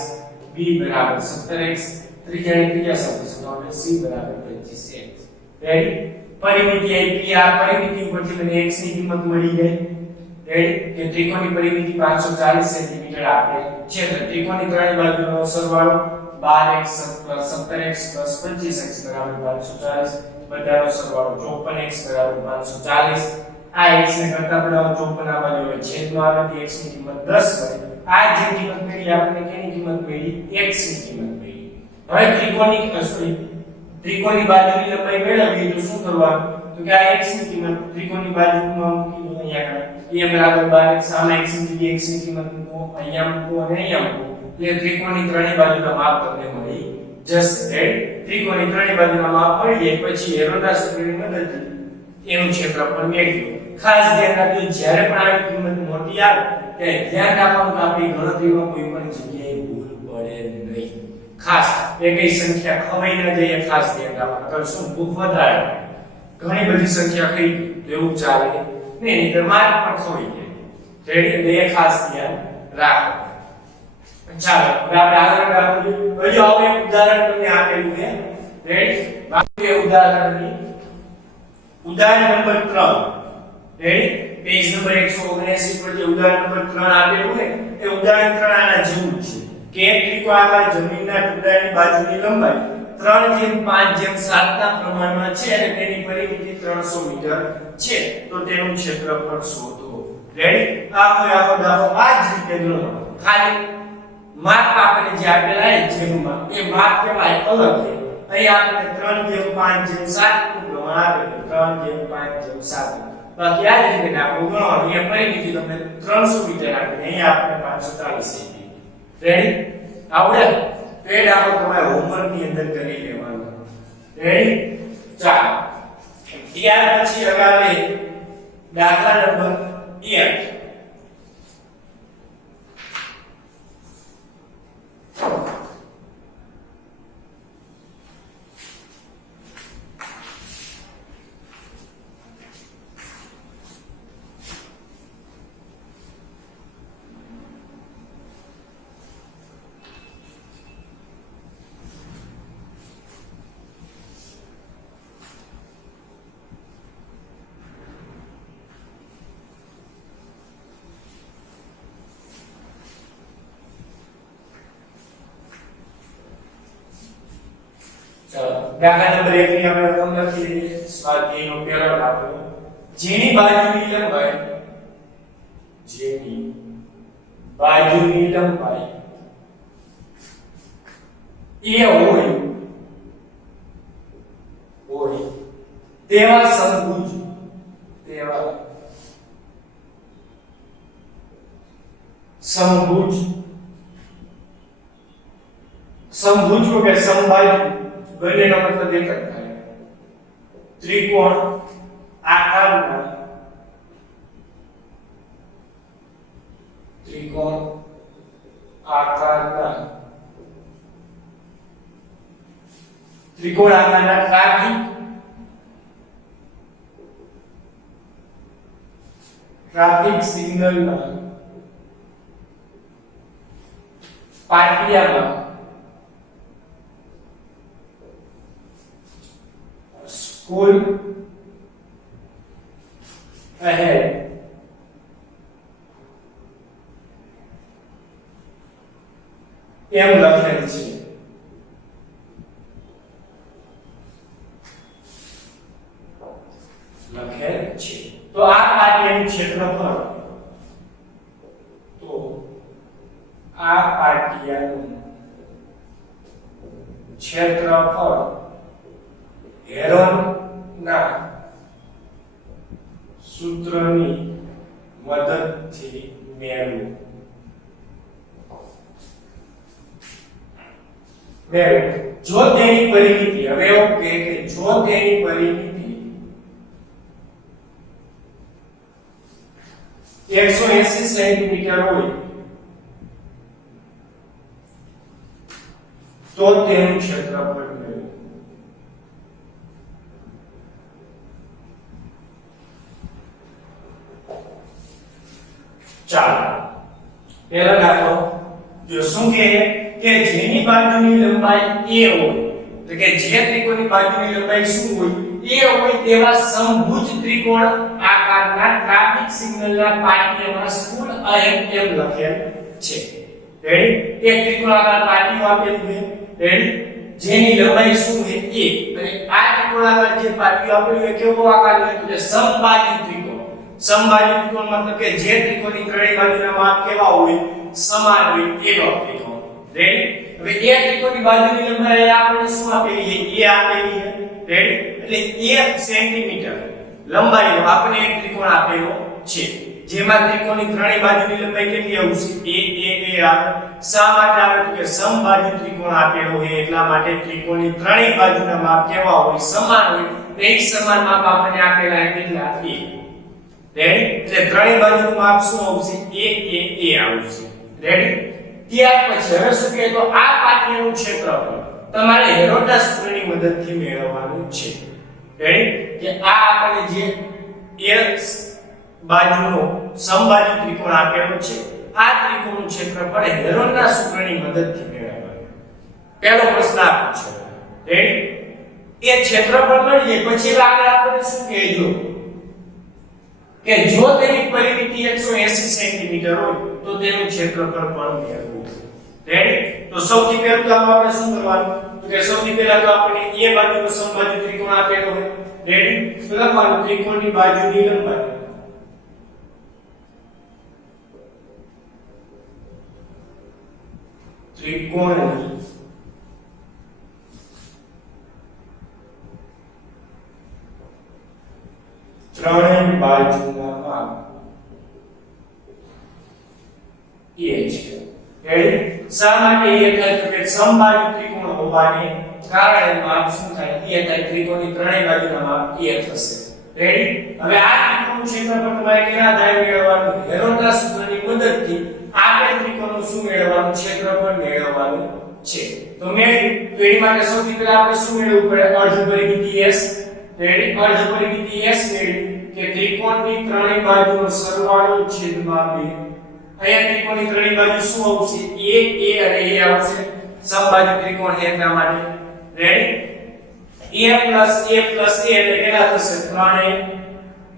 b બરાબર 17x ત્રીજા સાથે સરખાવો c બરાબર 25x. રેડી પરિમિતિ આપી આ પરિમિતિ ઉપરથી મને x ની કિંમત મળી ગઈ. રેડી કે ત્રિકોણની પરિમિતિ 540 સેન્ટીમીટર આપે છે. એટલે ત્રિકોણની ત્રણેય બાજુનો સરવાળો 12x 17x 25x બરાબર 540 બધાનો સરવાળો 54x બરાબર 540. આ x ને કરતા બનાવો 54 આ બાજુ હોય છેદમાં આવે તો x ની કિંમત 10 મળે. આ જે કિંમત મળી આપણને કેની કિંમત મળી x ની કિંમત મળી. હવે ત્રિકોણની બાજુની લંબાઈ મેળવવી તો શું કરવાનું તો કે આ x ની કિંમત ત્રિકોણની બાજુમાં મૂકી દો. અહીંયા a બરાબર 12x આમાં x ની જગ્યાએ x ની કિંમત મૂકો અહીંયા મૂકો અને અહીંયા મૂકો એટલે ત્રિકોણની ત્રણેય બાજુના માપ તમને મળી જશે. ત્રિકોણની ત્રણેય બાજુના માપ મળી જાય પછી એરોના સૂત્રની મદદથી એનું ક્ષેત્રફળ મેળવ્યું. ખાસ ધ્યાન રાખજો જ્યારે પણ આવી કિંમત મોટી આવે ત્યારે ધ્યાન રાખવાનું કે આપણી ગણતરીમાં કોઈ પણ જગ્યાએ ભૂલ પડે નહીં. ખાસ એકઈ સંખ્યા ખવાઈ ન જાય ખાસ ધ્યાન રાખવાનું. અગર શું ભૂખ વધારે ઘણી બધી સંખ્યા ખાઈ તો એવું ચાલે નહીં નહીતર માર્ક પણ ખવાઈ જાય. રેડી એટલે ખાસ ધ્યાન રાખો. ચાલો હવે આપણે આગળ દાખલો જોઈએ. હજુ હવે એક ઉદાહરણ તમને આપેલું છે. રેડી બાકી ઉદાહરણની ઉદાહરણ નંબર 3. રેડી પેજ નંબર 179 પર જે ઉદાહરણ નંબર 3 આપેલું છે એ ઉદાહરણ 3 આના જેવું છે કે એક ત્રિકોણમાં જમીનના ટુકડાની બાજુની લંબાઈ 3:5:7 ના પ્રમાણમાં છે અને તેની પરિમિતિ 300 મીટર છે તો તેનું ક્ષેત્રફળ શોધો. રેડી આખો દાખલો આ જ રીતે ગણવાનો. ખાલી માપ આપણને જે આપેલા છે જેમમાં એ માપ કેવાય અલગ છે. અહીં આપણે 3:5:7 નું પ્રમાણ આપેલું 3:5:7 બાકી આ જ રીતે દાખલો ગણવાનો. એ પરિમિતિ તમને 300 મીટર આપીને અહીં આપણે 540 સેન્ટીમીટર. રેડી આવડે તો એ દાખલો તમારે હોમવર્ક ની અંદર કરી લેવાનો. રેડી ચાલો ત્યાર પછી હવે આવે દાખલા નંબર 1. દાખલા નંબર 1 ની આપણે રકમ લખી લઈએ. સ્વાધ્યાયનો પહેલો દાખલો. જેની બાજુની લંબાઈ એ હોય તેવા સમભુજ કે સમબાજુ બંનેનો મતલબ એક જ થાય. ત્રિકોણ આકારના ટ્રાફિક સિગ્નલના પાટિયામાં સ્કૂલ ahead એમ લખેલ છે. તો આ પાટિયાનું ક્ષેત્રફળ હેરોનના સૂત્રની મદદથી મેળવો. જો તેની પરિમિતિ, હવે એવું કહે કે જો તેની પરિમિતિ 180 સેન્ટીમીટર હોય તો તેનું ક્ષેત્રફળ મેળવો. ચાલો પહેલા દાખલો જો શું કહે કે જેની બાજુની લંબાઈ a હોય, તો કે જે ત્રિકોણની બાજુની લંબાઈ શું હોય a હોય તેવા સમભુજ ત્રિકોણ આકારના ટ્રાફિક સિગ્નલના પાટિયામાં સ્કૂલ અહેડ એમ લખેલ છે. રેડી? એક ત્રિકોણાકાર પાટિયું આપેલું છે. રેડી? જેની લંબાઈ શું છે a, અને આ ત્રિકોણાકાર જે પાટિયું આપેલું છે કેવો આકાર છે તો સમબાજુ ત્રિકોણ. સમબાજુ ત્રિકોણ મતલબ કે જે ત્રિકોણની ત્રણેય બાજુના માપ કેવા હોય સમાન હોય એનો ત્રિકોણ. રેડી? હવે એ ત્રિકોણની બાજુની લંબાઈ આપણે શું આપેલી છે a આપેલી છે. રેડી? એટલે 1 સેન્ટીમીટર લંબાઈનો આપણે એક ત્રિકોણ આપેલો છે, જેમાં ત્રિકોણની ત્રણેય બાજુની લંબાઈ કેટલી આવશે a આવે. શા માટે આવે તો કે સમબાજુ ત્રિકોણ આપેલો છે એટલા માટે ત્રિકોણની ત્રણેય બાજુના માપ કેવા હોય સમાન હોય. એક સમાન માપ આપણને આપેલા છે કેટલા a. રેડી? એટલે ત્રણેય બાજુનું માપ શું આવશે a આવશે. રેડી? ત્યાર પછી હવે શું કહે તો આ પાટિયાનું ક્ષેત્રફળ તમારે હેરોનના સૂત્રની મદદથી મેળવવાનું છે. રેડી? કે આ આપણને જે a બાજુનો સમબાજુ ત્રિકોણ આપેલો છે આ ત્રિકોણનું ક્ષેત્રફળ હેરોનના સૂત્રની મદદથી મેળવવાનું. પહેલો પ્રશ્ન આપો છે. રેડી? એ ક્ષેત્રફળ મળીએ પછી આગળ આપણે શું કહેજો કે જો તેની પરિમિતિ 180 સેન્ટીમીટર હોય તો તેનું ક્ષેત્રફળ પણ મેળવવું. રેડી? તો સૌથી પહેલું કામ આપણે શું કરવાનું તો કે સૌથી પહેલા તો આપણે a બાજુનો સમબાજુ ત્રિકોણ આપેલો હોય. રેડી? તો લખવાનું ત્રિકોણની બાજુની લંબાઈ ત્રિકોણની ત્રણેય બાજુના માપ a છે. રેડી? શા માટે a થાય તો કે સમબાજુ ત્રિકોણ હોવાને કારણે માપ શું થાય a થાય. ત્રિકોણની ત્રણેય બાજુના માપ a થશે. રેડી? હવે આ ત્રિકોણનું ક્ષેત્રફળ તમારે કેના થાય મેળવવાનું હેરોનના સૂત્રની મદદથી આપેલ ત્રિકોણનું શું મેળવવાનું ક્ષેત્રફળ મેળવવાનું છે. તો એની માટે સૌથી પહેલા આપણે શું મેળવવું પડે અર્ધ પરિમિતિ s. રેડી? અર્ધ પરિમિતિ s મેળવી કે ત્રિકોણની ત્રણેય બાજુનો સરવાળો છેદમાં 2. અહીંયા ત્રિકોણની ત્રણેય બાજુ શું આવશે a અને a આવશે. સમબાજુ ત્રિકોણ છે એટલા માટે. રેડી? a એટલે કેટલા થશે 3a.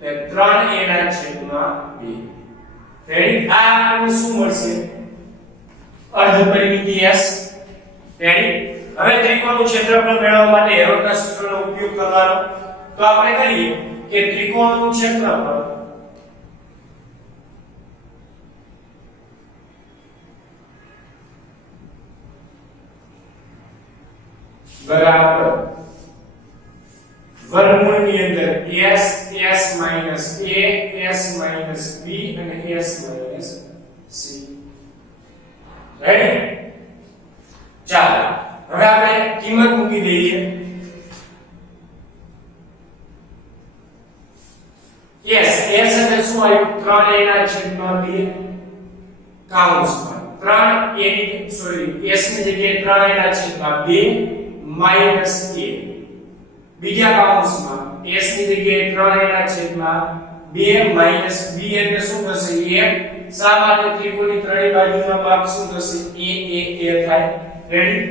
એટલે 3a ના છેદમાં 2. રેડી? આ આપણને શું મળશે અર્ધ પરિમિતિ s. રેડી? હવે ત્રિકોણનું ક્ષેત્રફળ મેળવવા માટે હેરોલ્ડના સૂત્રનો ઉપયોગ કરવાનો. તો આપણે કહીએ કે ત્રિકોણનું ક્ષેત્રફળ બરાબર વર્ગમૂળની અંદર s s minus a s minus b અને s minus c. રાઈટ? ચાલો હવે આપણે કિંમત મૂકી દઈએ. s એટલે શું આવ્યું? 3a ના છેદમાં 2 કૌંસમાં 3a સોરી s ની જગ્યાએ 3a ના છેદમાં 2 minus a બીજા કૌંસમાં s ની જગ્યાએ 3a ના છેદમાં 2 minus b એટલે શું થશે? a. શા માટે? ત્રિકોણની ત્રણેય બાજુના માપ શું થશે? a થાય. રેડી?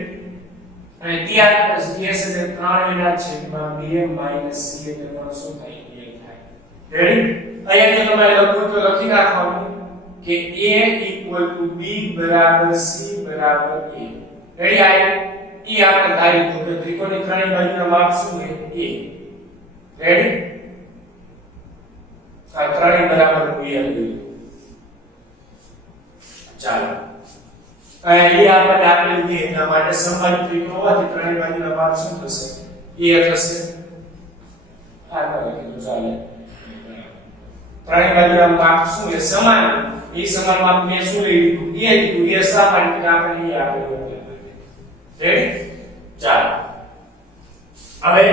અને ત્યાર પછી s એટલે 3a ના છેદમાં 2 minus c એટલે પણ શું થાય? a થાય. રેડી? અહીંયા જો તમારે લખવું તો લખી નાખવાનું કે a = b બરાબર c બરાબર a. રેડી? આ આપણે ધારી તો કે ત્રિકોણની ત્રણેય બાજુના માપ શું છે? a. રેડી? આ ત્રણેય બરાબર a લઈ. ચાલો અહીંયા આપણે આપેલું છે એટલા માટે સમાન ત્રિકોણ હોવાથી ત્રણેય બાજુના માપ શું થશે? a થશે. આ લખી દો. ચાલો ત્રણેય બાજુના માપ શું છે? સમાન. એ સમાન માપ મેં શું લઈ લીધું? a લીધું. એ સમાન એટલે આપણે a આપેલું. રેડી? ચાલો હવે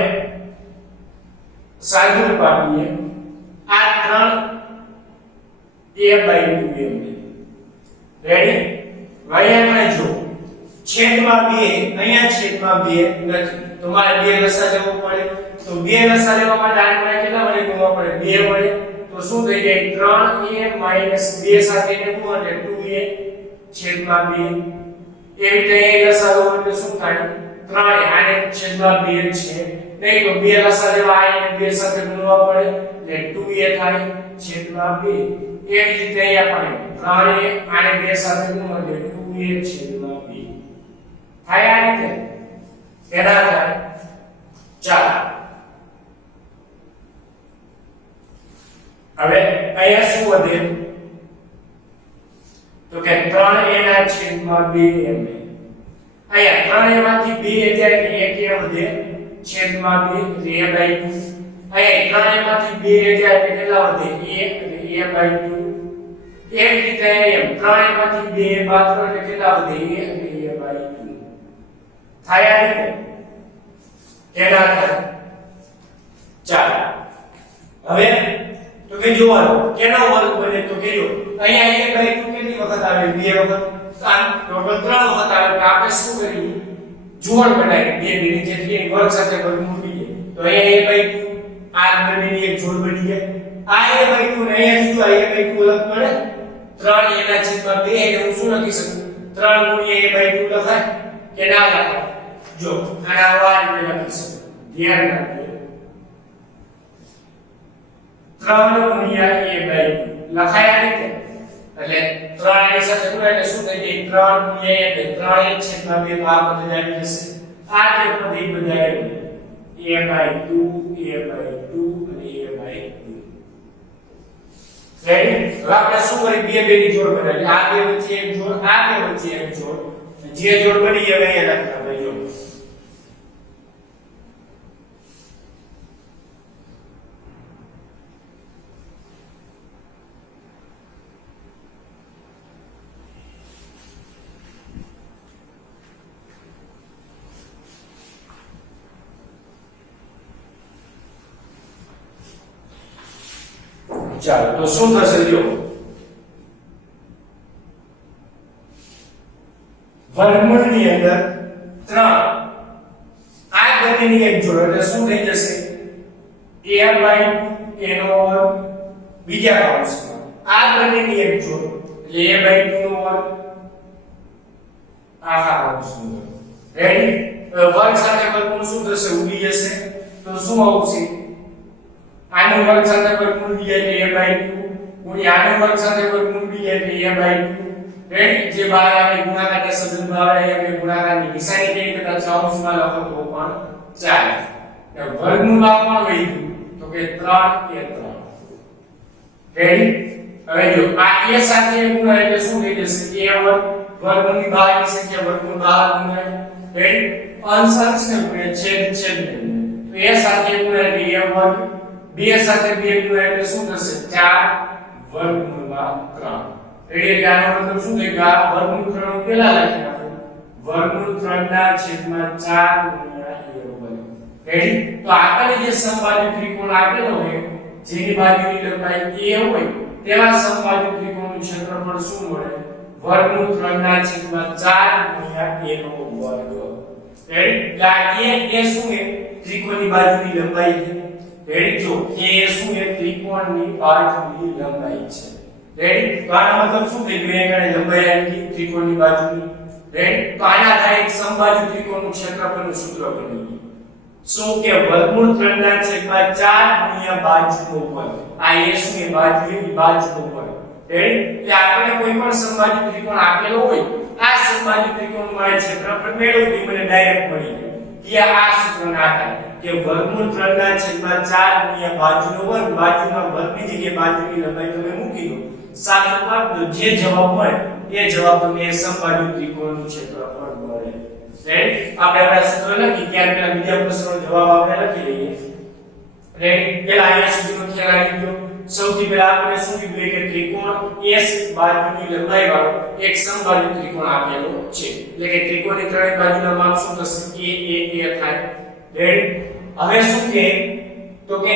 સાદું પાડીએ. આ 3a/2 એમ. રેડી? અહીંયા જો છેદમાં 2 અહીંયા છેદમાં 2 નથી તો મારે 2 લસા લેવો પડે. તો 2 લસા લેવા માટે આને મને કેટલા વડે ગુણવા પડે? 2 વડે. તો શું થઈ જાય? 3a - 2 સાથે એને ગુણો એટલે 2a છેદમાં 2. એવી રીતે લસા લો એટલે શું થાય? 3 આને છેદમાં 2 છે નહીં તો 2 લસા લેવા આ 2 સાથે ગુણવા પડે એટલે 2a થાય છેદમાં 2. એવી રીતે અહીંયા પણ 3a આને 2 સાથે ગુણો એટલે 2a છેદમાં 2 થાય. આ રીતે એના થાય. ચાલો હવે અહીંયા શું વધે? તો કે 3a ના છેદમાં 2 એમ. અહીંયા 3a માંથી 2 જાય એટલે 1 વધે છેદમાં 2 એટલે a/2. અહીંયા 3a માંથી 2 જાય એટલે કેટલા વધે? 1 એટલે a/2. એવી રીતે એમ 3a માંથી 2 બાદ કરો એટલે કેટલા વધે? 1 એટલે a/2 થાય. આ રીતે કેના થાય? ચાલો હવે તો કે જોવાનું કેનો વર્ગ બને. તો કે જો અહીંયા a/2 કેટલી વખત આવે? 2 વખત. આમ ટોટલ 3 વખત આવે. તો આપણે શું કરીએ? જોડ બનાવીએ. 2 ની જેટલી વર્ગ સાથે વર્ગમૂળ બીજે તો અહીંયા a/2 આ બંનેની એક જોડ બની જાય. આ a/2 ને અહીંયા શું a/2 અલગ પડે? 3 a ના છેદમાં 2 એટલે હું શું લખી શકું? 3 ગુણ્યા a/2 લખાય કે ના લખાય? જો આના આ રીતે લખી શકું. ધ્યાન રાખજો. 3 ગુણ્યા a/2 લખાય આ રીતે. એટલે 3 ની સાથે ગુણ્યા એટલે શું થઈ જાય? 3 ગુણ્યા a એટલે 3 છેદમાં 2 આ પદ આવી જશે. આ જે પદ એ બધા આવી a/2 અને a/2. રેડી? હવે આપણે શું કરી? 2 ની જોડ બનાવી. આ બે વચ્ચે એક જોડ, આ બે વચ્ચે એક જોડ. જે જોડ બની હવે અહીંયા લખતા ભાઈ જો. ચાલો તો શું થશે? જો વર્ગમૂળની અંદર 3 આ બંનેની એક જોડ એટલે શું થઈ જશે? a/2 એનો વર્ગ બીજા કૌંસમાં આ બંનેની એક જોડ એટલે a/2 નો વર્ગ આખા કૌંસનો. રેડી? વર્ગ સાથે વર્ગમૂળ શું થશે? ઉડી જશે. તો શું આવશે? આનું વર્ગ સાથે વર્ગમૂળ બીજા એટલે a/2 ગુણ્યા આનું વર્ગ સાથે વર્ગમૂળ બીજા એટલે a/2 રેડી જે બહાર આપણે ગુણાકારના સંદર્ભમાં આવે આપણે ગુણાકારની નિશાની કેવી રીતે કૌંસમાં લખો તો પણ ચાલે વર્ગમૂળમાં કોણ વધ્યું તો કે 3 એ 3 રેડી હવે જો આ a સાથે ગુણાય એટલે શું થઈ જશે a વર્ગમૂળની બહારની સંખ્યા વર્ગમૂળ બહાર ગુણાય રેડી અંશ અંશને ગુણાય છેદ છેદને તો a સાથે ગુણાય એટલે a વર્ગ 2 સાથે 2 ગુણાય એટલે શું થશે 4 વર્ગમૂળમાં 3 રેડી એટલે આનો મતલબ શું થાય કે આ વર્ગમૂળ 3 પહેલા લખી નાખો વર્ગમૂળ 3 ના છેદમાં 4 ગુણ્યા a વર્ગ રેડી તો આપણે જે સમબાજુ ત્રિકોણ આપેલો હોય જેની બાજુની લંબાઈ a હોય તેવા સમબાજુ ત્રિકોણનું ક્ષેત્રફળ શું મળે વર્ગમૂળ 3 ના છેદમાં 4 ગુણ્યા a નો વર્ગ રેડી એટલે a શું છે ત્રિકોણની બાજુની લંબાઈ છે રેડી જો a શું છે ત્રિકોણની બાજુની લંબાઈ છે રેડી તો આનો મતલબ શું થઈ ગયું અહીંયા લંબાઈ આવી ત્રિકોણની બાજુની રેડી તો આના આધારે એક સમબાજુ ત્રિકોણનું ક્ષેત્રફળનું સૂત્ર બની ગયું શું કે વર્ગમૂળ 3 ના છેદમાં 4 ગુણ્યા બાજુનો વર્ગ આ a શું છે બાજુની બાજુનો વર્ગ રેડી એટલે આપણે કોઈ પણ સમબાજુ ત્રિકોણ આપેલો હોય આ સમબાજુ ત્રિકોણમાં ક્ષેત્રફળ મેળવવું મને ડાયરેક્ટ મળી ગયું કે આ સૂત્રના આધારે કે વર્ગમૂળ 3 ના છેદમાં 4 ગુણ્યા બાજુનો વર્ગ બાજુના વર્ગની જગ્યાએ બાજુની લંબાઈ તમે મૂકી દો સાચો પાડ દો જે જવાબ મળે એ જવાબ તમને સમબાજુ ત્રિકોણનું ક્ષેત્રફળ મળે રેડી આપણે આ સૂત્ર લખી ત્યાર પહેલા બીજા પ્રશ્નનો જવાબ આપણે લખી લઈએ રેડી પહેલા અહીંયા સુધીનો ખ્યાલ આવી ગયો સૌથી પહેલા આપણે શું કીધું કે ત્રિકોણ S બાજુની લંબાઈ વાળો એક સમબાજુ ત્રિકોણ આપેલો છે એટલે કે ત્રિકોણની ત્રણેય બાજુના માપ શું થશે a થાય રેડી હવે શું કે તો કે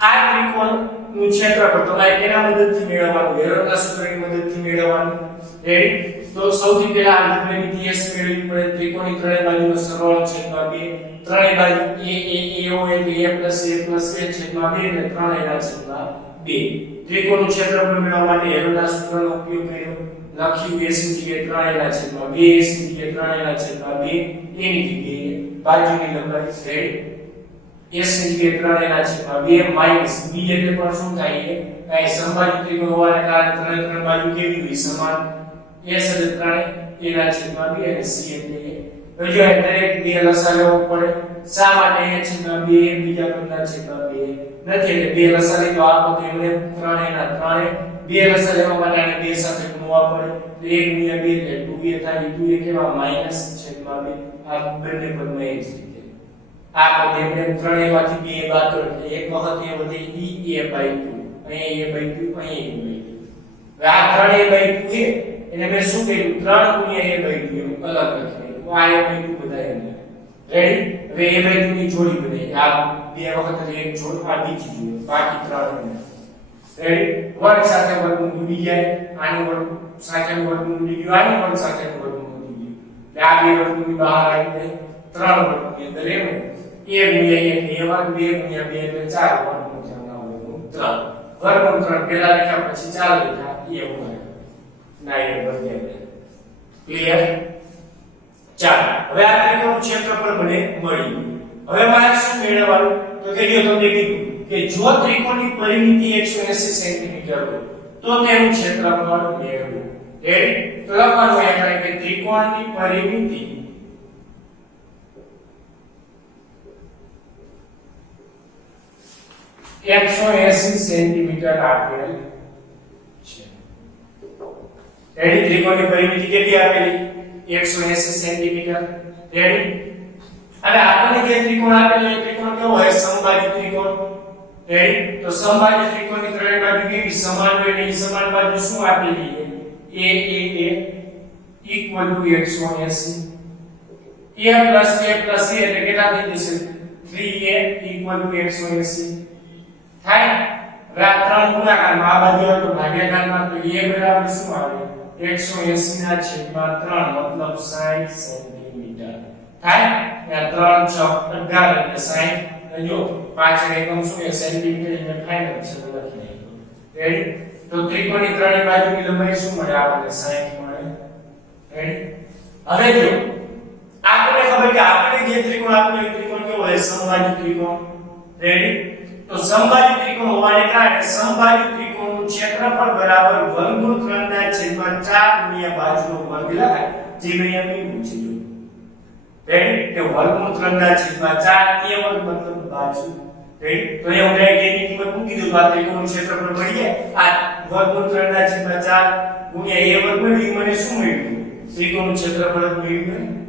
આ ત્રિકોણનું ક્ષેત્રફળ તમારે કેના મદદથી મેળવવાનું હેરોનના સૂત્રની મદદથી મેળવવાનું રેડી તો સૌથી પહેલા આપણે મિતિ s મેળવવી પડે ત્રિકોણની ત્રણેય બાજુનો સરવાળો છેદમાં 2 ત્રણેય બાજુ a હોય એટલે a છેદમાં 2 ને ત્રણેયના છેદમાં 2 ત્રિકોણનું ક્ષેત્રફળ મેળવવા માટે હેરોનના સૂત્રનો ઉપયોગ કર્યો લખ્યું s ની જગ્યાએ ત્રણેયના છેદમાં 2 s ની જગ્યાએ ત્રણેયના છેદમાં 2 એની જગ્યાએ બાજુની લંબાઈ રેડી s ની જગ્યાએ ત્રણેયના છેદમાં 2 માઈનસ b એટલે પણ શું થાય એ કઈ સમબાજુ ત્રિકોણ હોવાને કારણે ત્રણેય બાજુ કેવી હોય સમાન s એટલે ત્રણેય એના છેદમાં 2 અને c એટલે તો જો દરેક બે લસા લેવો પડે શા માટે a છેદમાં 2 બીજા પદના છેદમાં 2 નથી એટલે બે લસા લઈ તો આ પદ એમને ત્રણેયના ત્રણેય બે લસા લેવા માટે આને બે સાથે ગુણવા પડે 1 ગુણ્યા 2 એટલે 2a થાય 2a કેવા માઈનસ છેદમાં 2 આ બંને પદમાં એ જ રીતે આ પદ એમને ત્રણેયમાંથી 2 બાદ કરો એટલે એક વખત એ વધે a/2 અહીં a/2 અહીં a/2 આ ત્રણેય બાય 2 છે એને મેં શું કર્યું 3 ગુણ્યા a/2 એમ અલગ લખી આ a/2 બધા એમ રેડી હવે a/2 ની જોડી બને આ બે વખત એક જોડ આ બીજી જોડ બાકી 3 રેડી વર્ગ સાથે વર્ગમૂળ ઉડી જાય આનું વર્ગ સાથે વર્ગમૂળ ઉડી ગયું આનું વર્ગ સાથે વર્ગમૂળ ઉડી ગયું આ બે વર્ગમૂળની બહાર આવી જાય 3 વર્ગની અંદર એમ a ગુણ્યા 1 2 ગુણ્યા 2 એટલે 4 વર્ગમૂળ થવાના વર્ગમૂળ 3 વર્ગમૂળ 3 પહેલા લખ્યા પછી 4 લખ્યા એ હોય ના એ વર્ગ ક્લિયર ચાલો હવે આ ત્રિકોણનું ક્ષેત્રફળ મને મળી હવે મારે શું મેળવવાનું તો કે જો તમને કીધું કે જો ત્રિકોણની પરિમિતિ 180 સેન્ટીમીટર હોય તો તેનું ક્ષેત્રફળ મેળવવું રેડી તો લખવાનું હોય કે ત્રિકોણની પરિમિતિ 180 સેન્ટીમીટર આપેલ છે રેડી ત્રિકોણની પરિમિતિ કેટલી આપેલી 180 સેન્ટીમીટર રેડી અને આપણને જે ત્રિકોણ આપેલો એ ત્રિકોણ કેવો હોય સમબાજુ ત્રિકોણ રેડી તો સમબાજુ ત્રિકોણની ત્રણેય બાજુ કેવી સમાન હોય ને એ સમાન બાજુ શું આપેલી છે a equal to 180 a એટલે કેટલા થઈ જશે 3a equal to 180 થાય હવે આ ત્રણ ગુણાકારમાં આ બાજુ હોય તો ભાગાકારમાં તો a બરાબર શું આવે 180 ના છેદમાં 3 મતલબ 60 સેન્ટીમીટર થાય આ 3 6 18 એટલે 60 જો પાછળ એકમ શું છે સેન્ટીમીટર એટલે ફાઇનલ છે લખી નાખ્યું રેડી તો ત્રિકોણની ત્રણેય બાજુની લંબાઈ શું મળે આપણને 60 મળે રેડી હવે જો આપણે ખબર કે આપણે જે ત્રિકોણ આપ્યો એ ત્રિકોણ કેવો હોય સમબાજુ ત્રિકોણ રેડી તો સમબાજુ ત્રિકોણ હોવાને કારણે સમબાજુ ત્રિકોણનું ત્રિકોણનું ક્ષેત્રફળ બરાબર વર્ગમૂળ 3/4 ગુણ્યા બાજુનો વર્ગ લખાય. જે મેં અહીં મૂક્યું છે કે વર્ગમૂળ 3/4 એ વર્ગ મતલબ બાજુ. તો એ હું ડાયરેક્ટ એની કિંમત મૂકી દઉં તો આ ત્રિકોણનું ક્ષેત્રફળ મળી જાય. આ વર્ગમૂળ 3/4 ગુણ્યા એ વર્ગ મળ્યું, મને શું મળ્યું? ત્રિકોણનું ક્ષેત્રફળ મળ્યું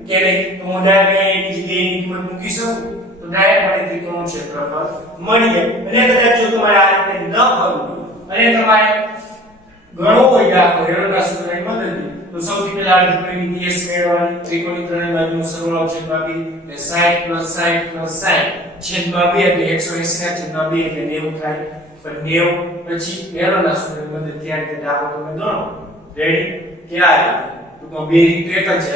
કે નહીં? તો હું ડાયરેક્ટ એની જગ્યાએ એની કિંમત મૂકી શકું તો ડાયરેક્ટ મને ત્રિકોણનું ક્ષેત્રફળ મળી જાય. અને કદાચ જો તમારે આ રીતે ન કરવું અને તમારે ગણવો હોય દાખલો હેરોના સૂત્રની મદદથી તો સૌથી પહેલા આ ત્રિકોણની s મેળવવાની. ત્રિકોણની ત્રણેય બાજુનો સરવાળો છેદમાં 2 એટલે 60 + 60 + 60 છેદમાં 2 એટલે 180 ના છેદમાં 2 એટલે 90 થાય. પણ 90 પછી હેરોના સૂત્રની મદદથી આ રીતે દાખલો તમે ગણો. રેડી? ક્યારે તો બે રીત એક જ છે.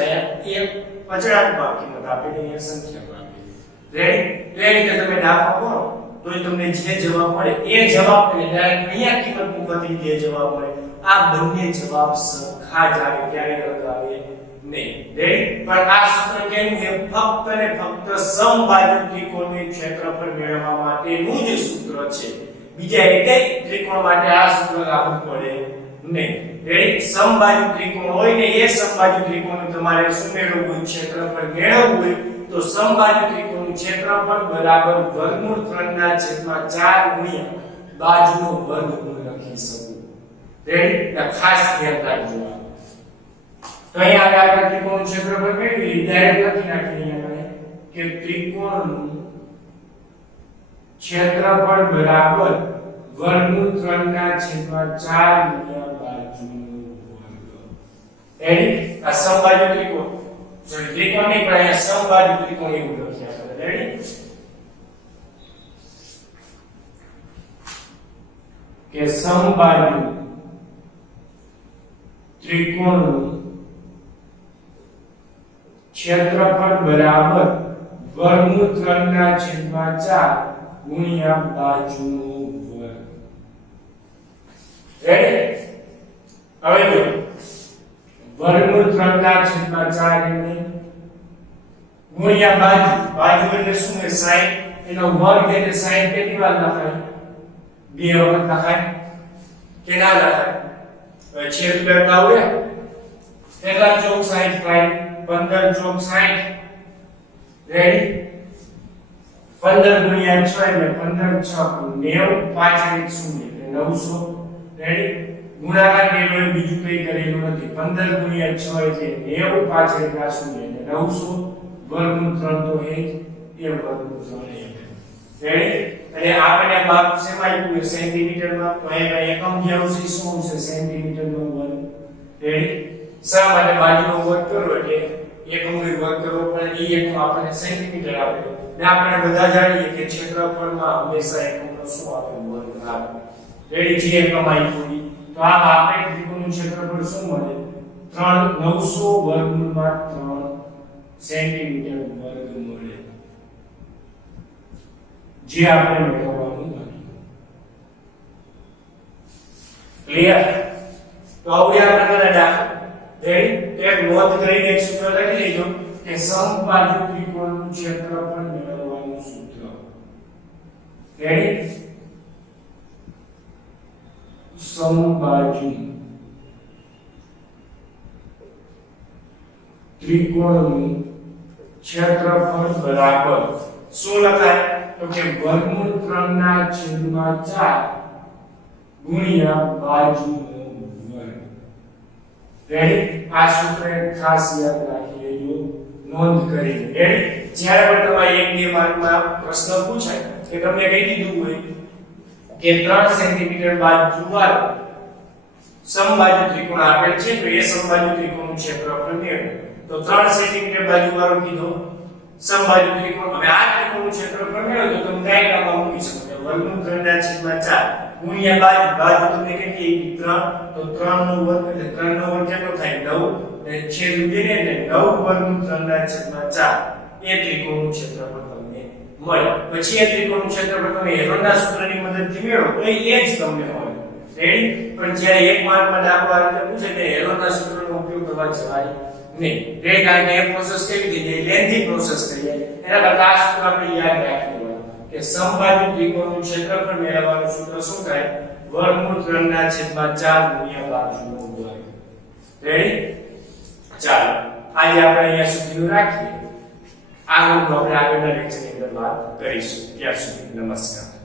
એક અચળાંકમાં કિંમત આપેલી એક સંખ્યામાં આપેલી. રેડી? તો એ રીતે તમે દાખલો કરો તો તમને જે જવાબ મળે એ જવાબ ને ડાયરેક્ટ અહીંયા કિંમત મૂકવાથી જે જવાબ મળે આ બંને જવાબ સરખા જ આવે, ક્યારે અલગ આવે નહીં. રેડી? પણ આ સૂત્ર કેવું છે? ફક્ત ને ફક્ત સમબાજુ ત્રિકોણનું ક્ષેત્રફળ મેળવવા માટેનું જ સૂત્ર છે. બીજા એકેય ત્રિકોણ માટે આ સૂત્ર લાગુ પડે નહીં. રેડી? સમબાજુ ત્રિકોણ હોય ને એ સમબાજુ ત્રિકોણનું તમારે શું મેળવવું હોય? ક્ષેત્રફળ મેળવવું હોય તો સમબાજુ ત્રિકોણનું ક્ષેત્રફળ બરાબર વર્ગમૂળ 3/4 ગુણ્યા બાજુનો વર્ગમૂળ લખી શકું. રેડી? ખાસ ધ્યાન રાખજો. તો અહીંયા આપણે ત્રિકોણનું ક્ષેત્રફળ મેળવી ડાયરેક્ટ લખી નાખીએ આપણે કે ત્રિકોણનું ક્ષેત્રફળ બરાબર વર્ગમૂળ 3/4 ગુણ્યા બાજુનો વર્ગ. રેડી? આ સમબાજુ ત્રિકોણ સોરી ત્રિકોણ નહીં પણ અહીંયા સમબાજુ ત્રિકોણ એવું લખ્યા છે. રેડી? કે સમબાજુ ત્રિકોણનું ક્ષેત્રફળ બરાબર વર્ગમૂળ 3/4 ગુણ્યા બાજુનો વર્ગ. રેડી? હવે જો વર્ગમૂળ 3/4 એટલે ગુણ્યા બાજુ એટલે શું છે? 60. એનો વર્ગ એટલે 60 કેટલી વાર લખાય? 2 વખત લખાય કે ના લખાય? હવે છેદ કરતા આવડે? કેટલા ચોક 60 થાય? 15 ચોક 60. રેડી? 15 ગુણ્યા 6 એટલે 15 6 90 પાછળ એક શૂન્ય એટલે 900. રેડી? ગુણાકાર કરેલો બીજું કઈ કરેલું નથી. 15 ગુણ્યા 6 એટલે 90 પાછળ એક આ શૂન્ય એટલે 900. વર્ગમૂળ 3 તો એ વર્ગમૂળ 3 રેડી? અને આપણે માપ શેમાં આપ્યું? સેન્ટીમીટરમાં. તો અહીંયા એકમ જે આવશે શું આવશે? સેન્ટીમીટરનો વર્ગ. રેડી? શા માટે? બાજુનો વર્ગ કરો એટલે એકમનો વર્ગ કરવો પડે. એ એકમ આપણને સેન્ટીમીટર આપેલો. ને આપણે બધા જાણીએ કે ક્ષેત્રફળમાં હંમેશા એકમનો શું આપે? વર્ગ આવે. રેડી? જે એકમ આપ્યું તો આ આપણે ત્રિકોણનું ક્ષેત્રફળ શું મળે? 900 વર્ગમૂળમાં 3 સેન્ટીમીટર વર્ગ મળે. જે આપણે મેળવવાનું હતું. ક્લિયર? તો હવે આપણે બધા દાખલા. રેડી? એક નોંધ કરીને એક સૂત્ર લખી લેજો કે સમબાજુ ત્રિકોણનું ક્ષેત્રફળ મેળવવાનું સૂત્ર. રેડી? સમબાજુ ત્રિકોણનું ક્ષેત્રફળ બરાબર શું લખાય? તો કે વર્ગમૂળ 3/4 ગુણ્યા બાજુનો વર્ગ. રેડી? આ સૂત્ર ખાસ યાદ રાખી લેજો, નોંધ કરી. રેડી? જ્યારે પણ તમારે 1-2 માર્કમાં પ્રશ્ન પૂછાય કે તમને કહી દીધું હોય કે 3 સેન્ટીમીટર બાજુ વાળો સમબાજુ ત્રિકોણ આપેલ છે તો એ સમબાજુ ત્રિકોણનું ક્ષેત્રફળ મેળવો. તો 3 સેન્ટીમીટર બાજુ વાળો કીધો સમબાજુ ત્રિકોણ. હવે આ ત્રિકોણનું ક્ષેત્રફળ મેળવો તો તમે ડાયગ્રામમાં મૂકી શકો છો. વર્ગમૂળ 3/4 ગુણ્યા બાજુ તમને કેટલી 3 તો 3 નો વર્ગ એટલે 3 નો વર્ગ કેટલો થાય? 9 અને છેદ ઉડીને એટલે 9 વર્ગમૂળ 3/4 એ ત્રિકોણનું ક્ષેત્રફળ તમને મળે. પછી એ ત્રિકોણનું ક્ષેત્રફળ તમે હેરોના સૂત્રની મદદથી મેળવો તો એ જ તમને મળે. રેડી? પણ જ્યારે એક માર્કમાં દાખલો આ રીતે પૂછે કે હેરોના સૂત્રનો ઉપયોગ કરવા જવાય નહીં. રેડી? કારણ કે એ પ્રોસેસ કેવી થઈ જાય? લેન્ધી પ્રોસેસ થઈ જાય. એના કરતા આ સૂત્ર આપણે યાદ રાખવું કે સમબાજુ ત્રિકોણનું ક્ષેત્રફળ મેળવવાનું સૂત્ર શું થાય? વર્ગમૂળ 3/4 ગુણ્યા બાજુનો વર્ગ. રેડી? ચાલો આજે આપણે અહીંયા સુધીનું રાખીએ. આગળનું આપણે આગળના લેક્ચરની અંદર વાત કરીશું. ત્યાં સુધી નમસ્કાર.